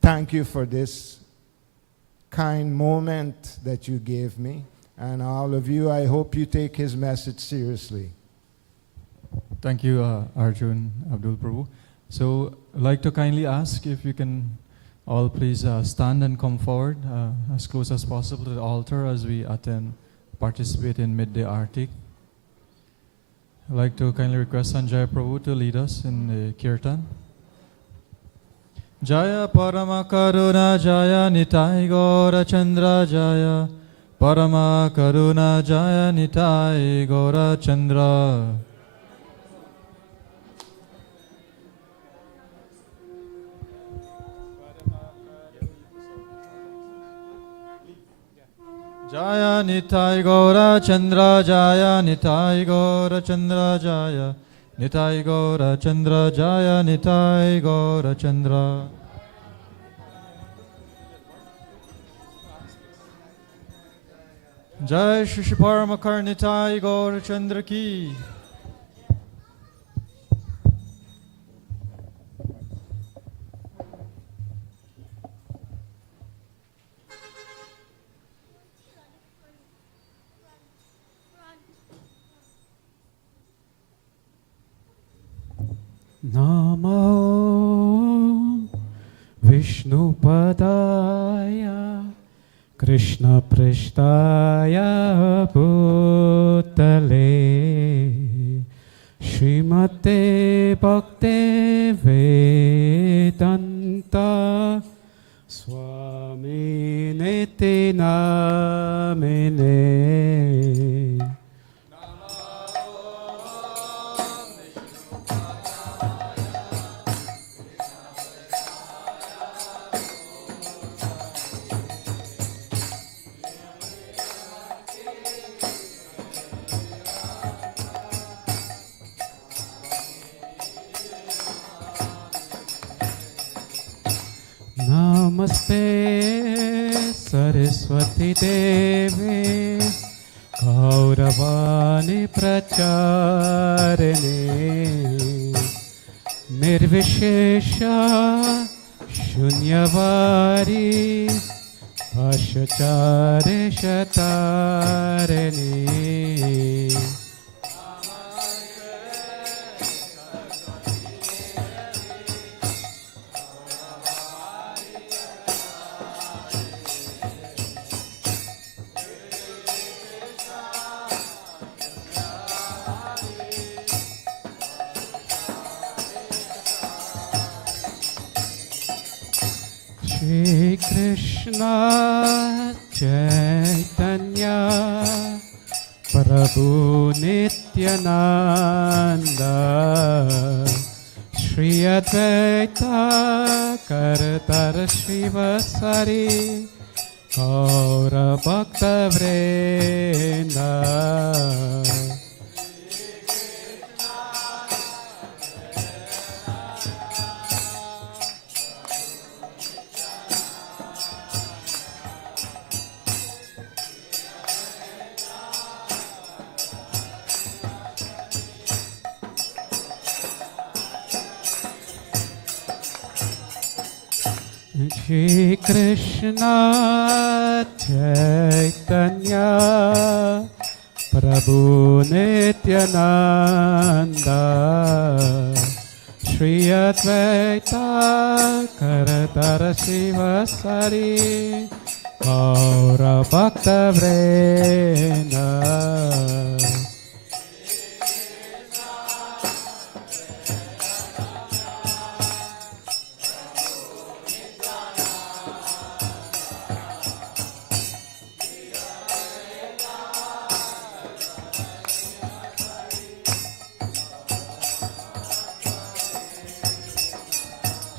thank you for this kind moment that you gave me. And all of you, I hope you take his message seriously. Thank you, Arjun Abdul Prabhu. So I'd like to kindly ask if you can all please stand and come forward as close as possible to the altar as we participate in midday arti. I'd like to kindly request Sanjay Prabhu to lead us in the kirtan. Jaya Parama Karuna Jaya Nitai Gaura Chandra Jaya Parama Karuna Jaya Nitai Gaura Chandra. Jaya Nitai Gaura Chandra Jaya Nitai Gaura Chandra Jaya Nitai Gaura Chandra Jaya Nitai Gaura Chandra. Jai Shri Paramakar Nitai Gaura Chandra Ki. Namo Vishnupadaya Krishna Prishtaya Bhutale Srimate Bhakti Vedanta Swami Niti Namine. Namaste Saraswati Devi Gauravani Pracharine Nirvishesha Shunyavadi Ashachare Shatarini. Shri Krishna Chaitanya Prabhu Nityananda Shri Advaita Kartar Shivasari Gaura Bhakta Vrinda. Shri Krishna Chaitanya Prabhu Nityananda Shri Advaita Karatar Shivasari Gaura Bhakta Vrinda.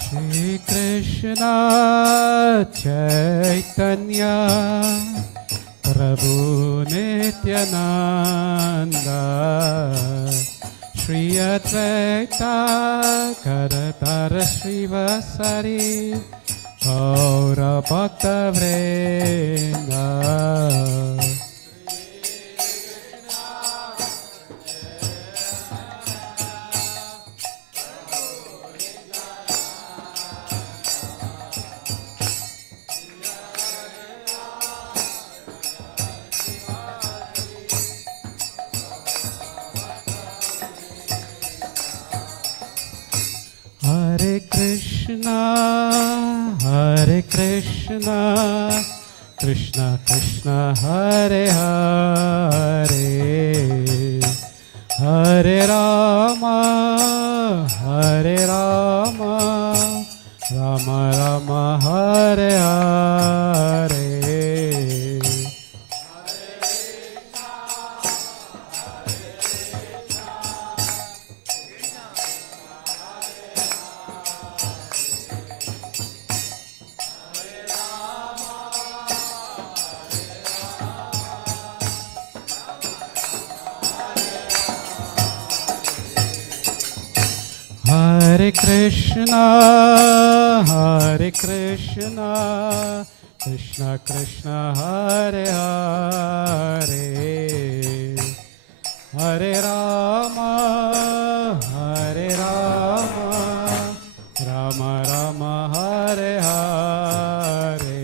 Shri Krishna Chaitanya Prabhu Nityananda Shri Advaita Karatar Shivasari Gaura Bhakta Vrinda. Hare Krishna, Krishna Krishna, Hare Hare, Hare Rama, Rama Rama, Hare Hare. Hare Krishna, Krishna Krishna, Hare Hare, Hare Rama, Rama Rama, Hare Hare.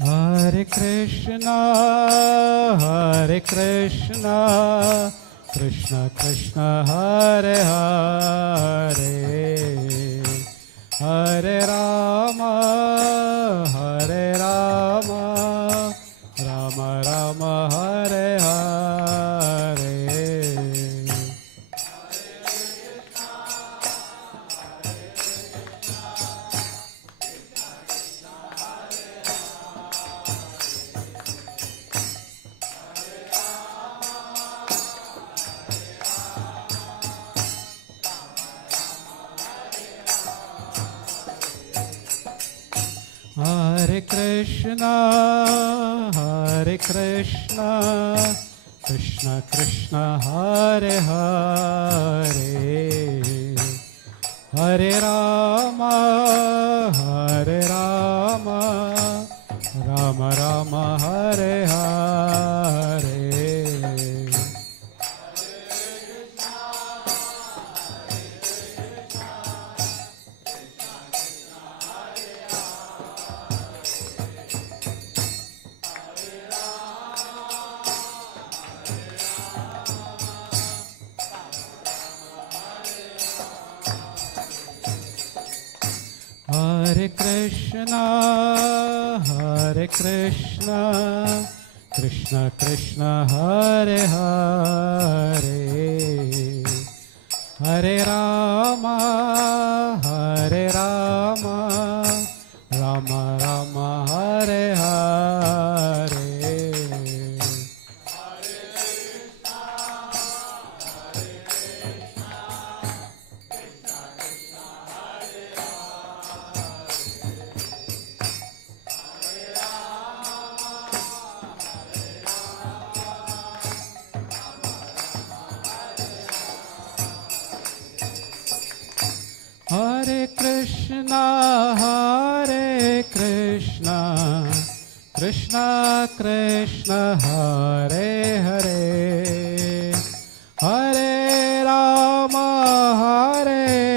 Hare Krishna, Krishna Krishna, Hare Hare, Hare Rama, Rama Rama, Hare Hare. Hare Krishna, Krishna Krishna, Hare Hare, Hare Rama, Rama Rama, Hare Hare. Hare Krishna, Krishna Krishna, Hare Hare, Hare Rama, Rama Rama, Hare Hare. Hare Krishna, Krishna Krishna, Hare Hare, Hare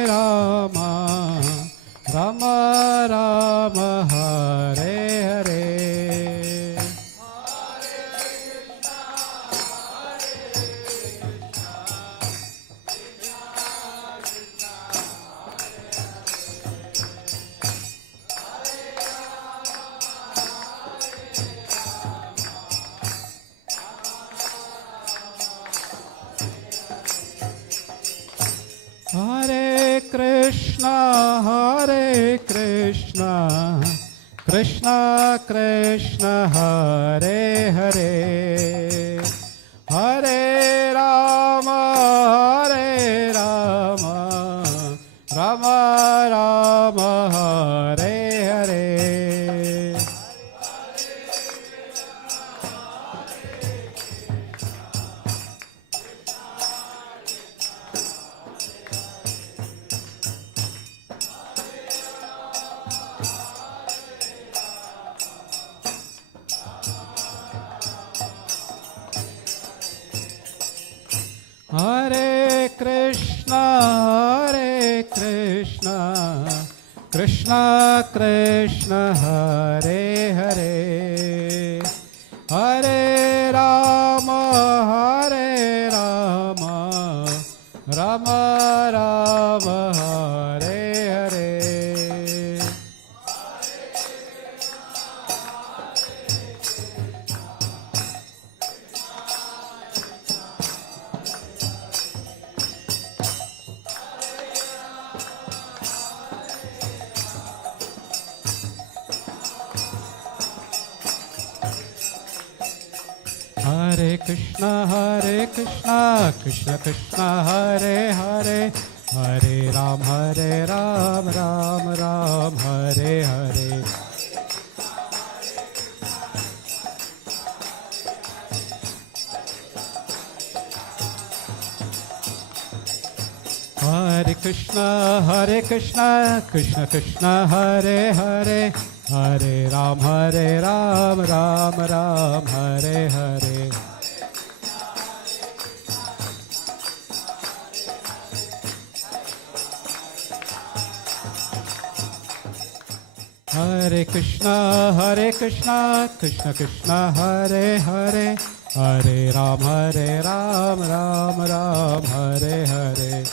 Rama, Rama Rama, Hare Hare. Hare Krishna, Krishna Krishna, Hare Hare, Hare Rama, Rama Rama, Hare Hare. Hare Krishna, Krishna Krishna, Hare Hare, Hare Rama, Rama Rama, Hare Hare. Hare Krishna, Krishna Krishna, Hare Hare, Hare Ram, Ram Ram, Hare Hare. Hare Krishna, Krishna Krishna, Hare Hare, Hare Ram, Ram Ram, Hare Hare. Hare Krishna, Krishna Krishna, Hare Hare, Hare Ram, Ram Ram, Hare Hare.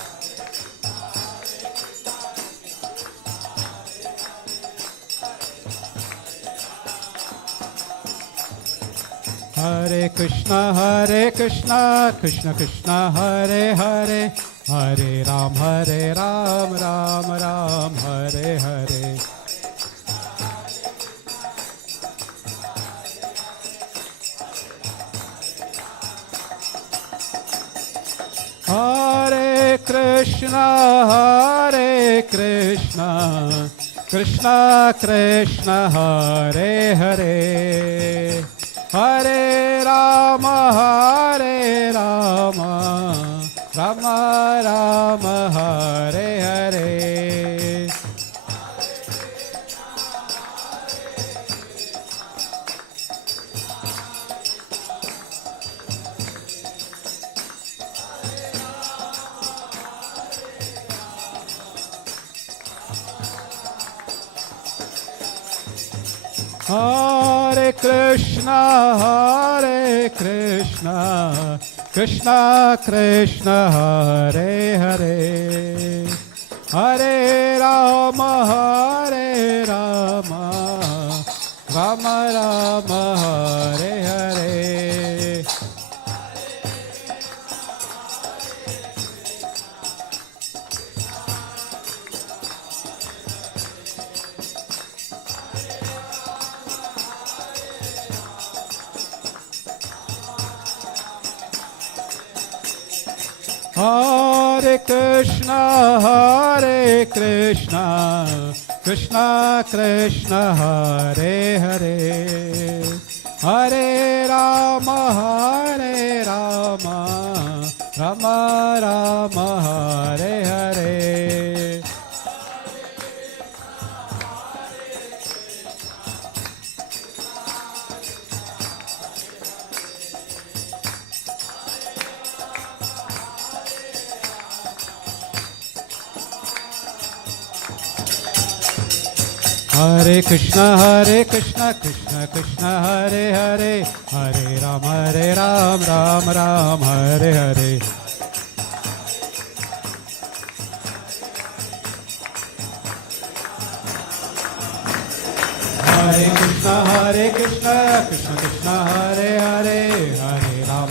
Hare Krishna, Krishna Krishna, Hare Hare, Hare Ram, Ram Ram, Hare Hare. Hare Krishna, Krishna Krishna, Hare Hare, Hare Rama, Rama Rama, Hare Hare. Hare Krishna, Krishna Krishna, Hare Hare, Hare Rama, Rama Rama, Hare Hare. Hare Krishna, Krishna Krishna, Hare Hare, Hare Rama, Rama Rama, Hare Hare. Hare Krishna, Krishna Krishna, Hare Hare, Hare Ram, Ram Ram, Hare Hare. Hare Krishna, Krishna Krishna, Hare Hare, Hare Ram,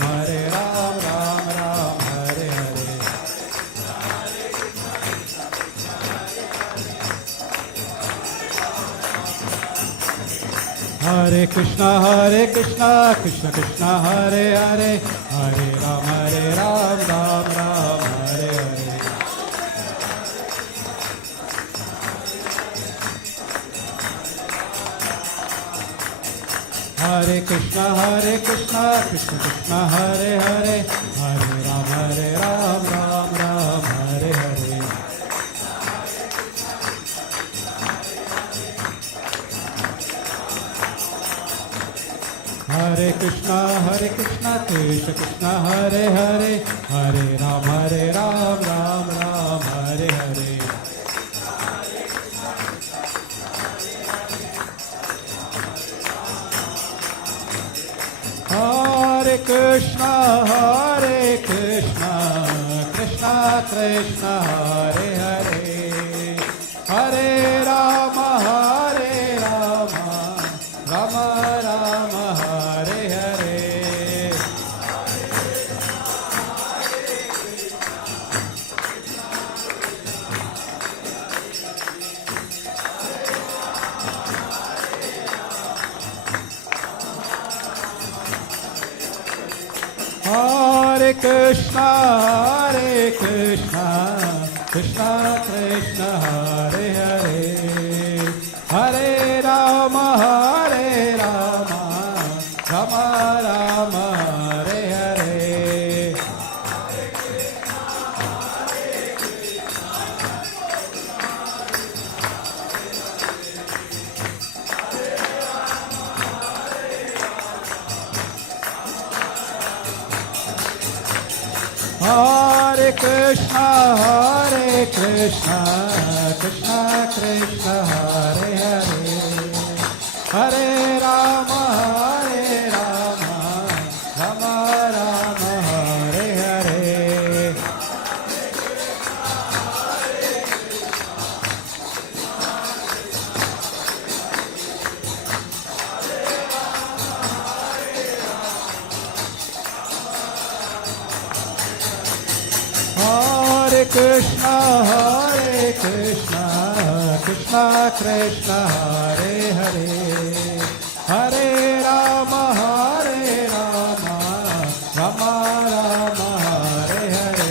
Ram Ram, Hare Hare. Hare Krishna, Krishna Krishna, Hare Hare, Hare Ram, Ram Ram, Hare Hare. Hare Krishna, Krishna Krishna, Hare Hare, Hare Ram, Ram Ram, Hare Hare. Hare Krishna, Krishna Krishna, Hare Hare, Hare Ram, Ram Ram, Hare Hare. Hare Krishna, Krishna Krishna, Hare Hare, Hare Rama, Rama Rama, Hare Hare. Hare Krishna, Krishna Krishna, Hare Hare, Hare Rama, Rama Rama, Hare Hare. Hare Krishna, Krishna Krishna, Hare Hare, Hare Rama, Rama Rama, Hare Hare.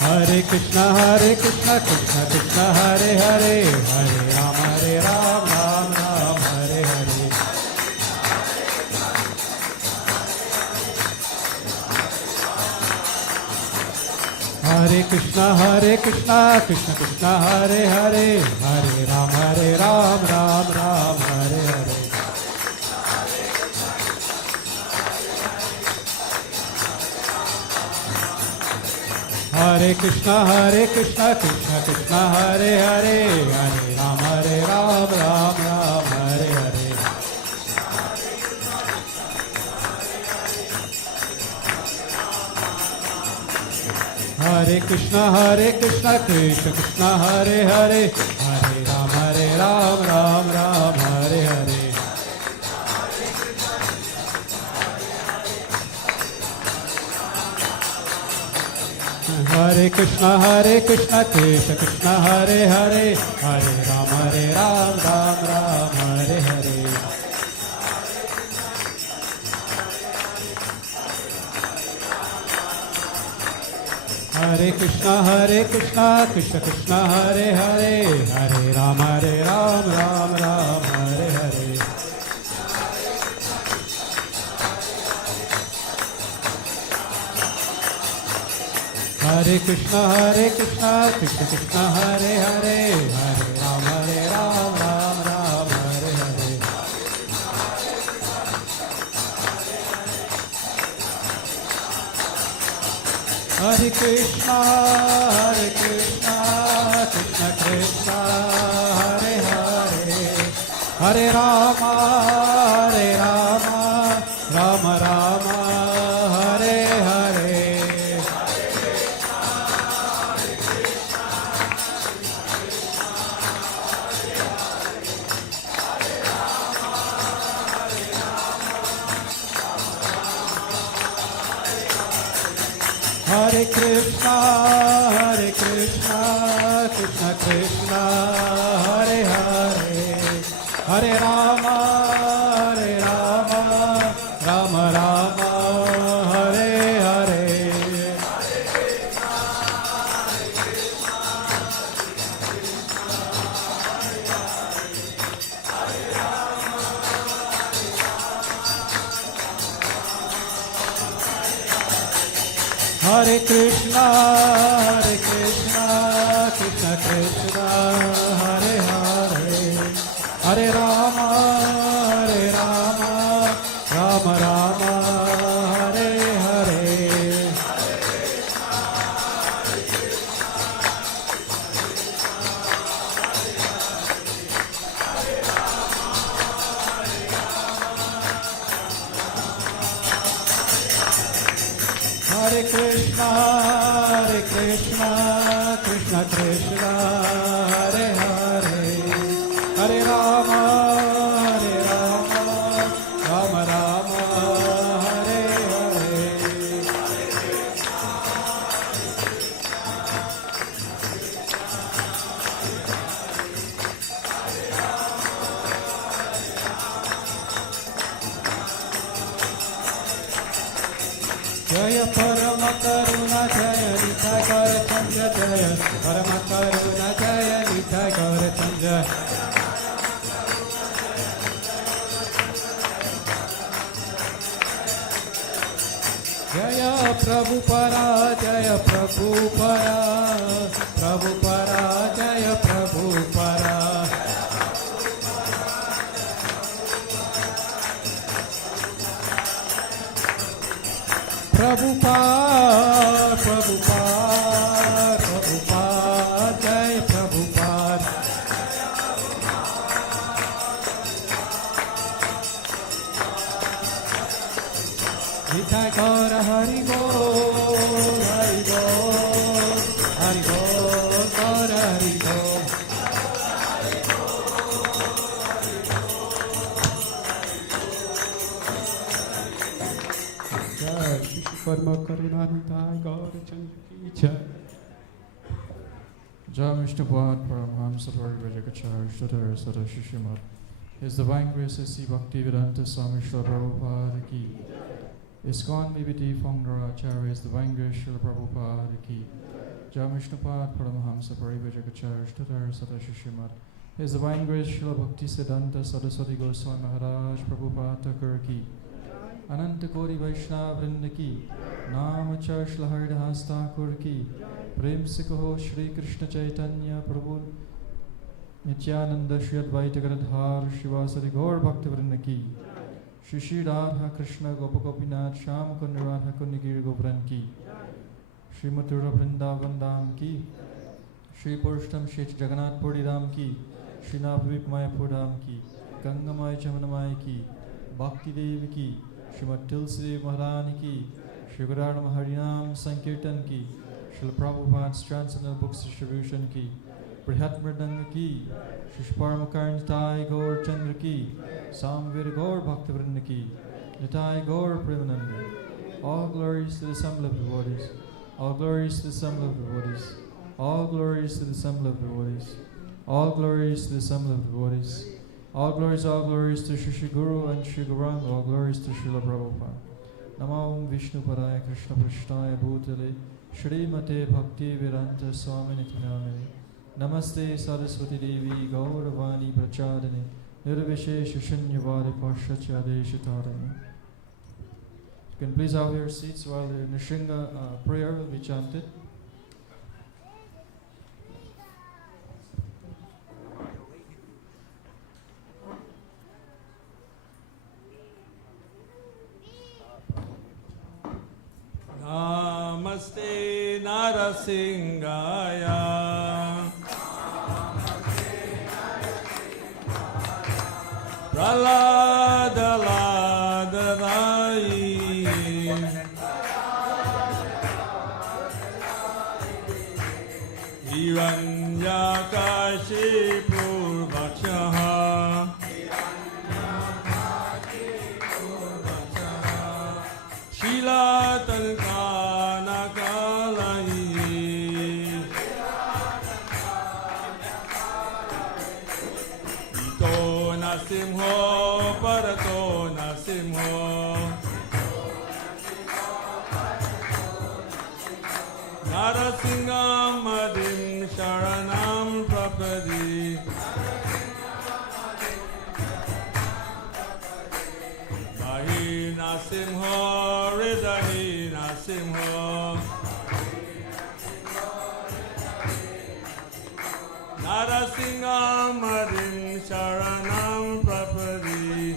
Hare Krishna, Krishna Krishna, Hare Hare, Hare Rama, Rama Rama, Hare Hare. Hare Krishna, Krishna Krishna, Hare Hare, Hare Rama, Ram Ram, Hare Hare. Hare Krishna, Krishna Krishna, Hare Hare, Hare Rama, Ram Ram, Hare Hare. Hare Krishna, Krishna Krishna, Hare Hare, Hare Rama, Ram Ram, Hare Hare. Hare Krishna, Krishna Krishna, Hare Hare, Hare Rama, Ram Ram, Hare Hare. Hare Krishna, Krishna Krishna, Hare Hare, Hare Rama, Ram Ram, Hare Hare. Hare Krishna, Krishna Krishna, Hare Hare, Hare Rama, Ram Ram, Hare Hare. Hare Krishna, Krishna Krishna, Hare Hare, Hare Rama, Ram Ram, Hare Hare. Hare Krishna, Krishna Krishna, Hare Hare, Hare Rama, Rama Rama, Hare Hare. Hare Krishna, Krishna Krishna, Hare Hare, Hare Rama, Rama Rama, Hare Hare. Hare Krishna, Krishna Krishna, Hare Hare, Hare Rama, Rama Rama, Hare Hare. Hare Krishna, Krishna Krishna, Hare Hare, Hare Rama, Rama Rama, Hare Hare. Karuna Jaya Nitai Gaura Chandra Jaya Parama Karuna Jaya Nitai Gaura Chandra Jaya Prabhupada Jaya Prabhupada Prabhupada Jaya Prabhupada Prabhupada, Prabhupada, Prabhupada, Jai Prabhupada. Nitai Gaura Hari Bol, Hari Bol, Hari Bol, Gaura Hari Bol. Karma Karuna Nitai Gaura Chandra Ki Jai. Jai Vishnu Pad Paramhamsa Parivajagacharya Shuddhara Sada Shishimad. His Divine Grace S.C. Bhaktivedanta Swami Srila Prabhupada Ki. ISKCON BBT Founder Acharya His Divine Grace Srila Prabhupada Ki. Jai Vishnu Pad Paramhamsa Parivajagacharya Shuddhara Sada Shishimad. His Divine Grace Srila Bhaktisiddhanta Saraswati Goswami Maharaj Prabhupada Thakur Ki. अनंत कोटि वैष्णव वृंद की नाम चश्ल हरिदास ठाकुर की प्रेम से कहो श्री कृष्ण चैतन्य प्रभु नित्यानंद श्री अद्वैत गदाधर शिवासादि गौर भक्त वृंद की श्री श्री राधा कृष्ण गोप गोपीनाथ श्याम कुंज राधा कुंज गिर गोवर्धन की श्री मथुरा वृंदावन धाम की श्री पुरुषोत्तम श्री जगन्नाथपुरी धाम की श्री नवद्वीप मायापुर धाम की गंगामाई जमुनामाई की भक्ति देव की श्रीमद तुलसीदेव महारानी की श्री गुरुनाम हरिनाम संकीर्तन की Shri Prabhupada translational books distribution की बृहत मृदंग की श्री परमकर्ण निताय गौर चंद्र की सामवेद गौर भक्तवृंद की निताय गौर Premanand. All glories to the assembly of devotees. All glories to the assembly of devotees. All glories to the assembly of devotees. All glories to the assembly of devotees. All glories to Shri Guru and Shri Gauranga. All glories to Srila Prabhupada. Namo Vishnu Padaya Krishna Prashtaya Bhutale Shrimate Bhakti Vedanta Swami Nityanamini. Namaste Saraswati Devi Gauravani Prachadani Nirvishesha Shunyavadi Pashachadeshatarani. You can please have your seats while the Nishinga prayer will be chanted. Namaste Narasingaya Pralada Ladadai Hiranyakashi Purvachaha Shila Talkana Kalai Ito Nasimho Parato Nasimho Narasingam Madim Sharanam Prapadi Mahi Nasimho Ridahi Nasimho Narasingam Madim Sharanam Prapadi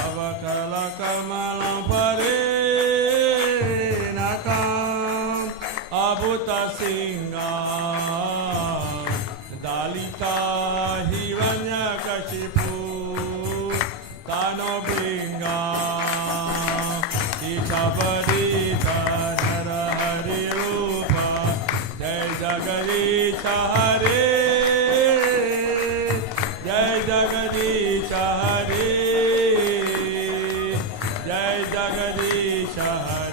Avakala Kamalam Pare Nakam Abhuta Singam Dalita Hiranyakashipu Tano Bringa Ishabadita Narahari Rupa Jai Jagadisha Hare Jai Jagadisha Hare Jai Jagadisha Hare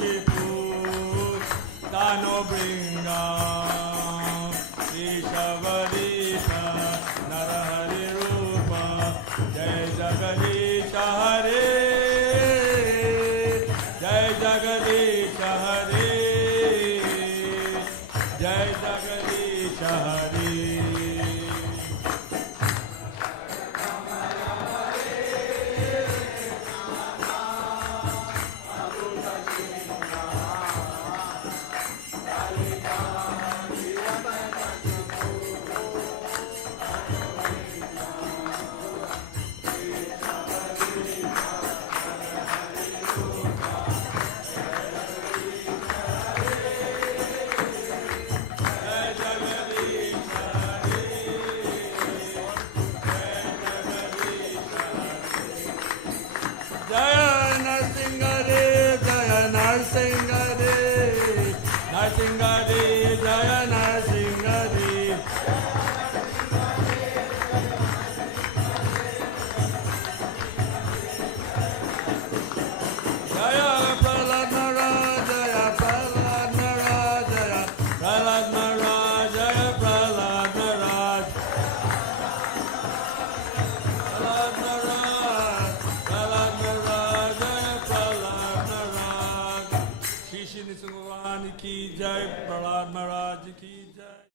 Hiranyakashipu Dano Bringam Ishavarita Narahari Rupa Jai Jagadisha Hare Jai Jagadisha Hare Jai Jagadisha Hare Jaya Narsingare, Jaya Narsingare, Narsingare, Jaya Narsingare. Jaya Prahlad Maharaj, Jaya Prahlad Maharaj, Jaya Prahlad Maharaj, Jaya Prahlad Maharaj. Prahlad Maharaj, Prahlad Maharaj, Jaya Prahlad Maharaj. Shri Shri Nisargadatta ki jai, Prahlad Maharaj ki jai.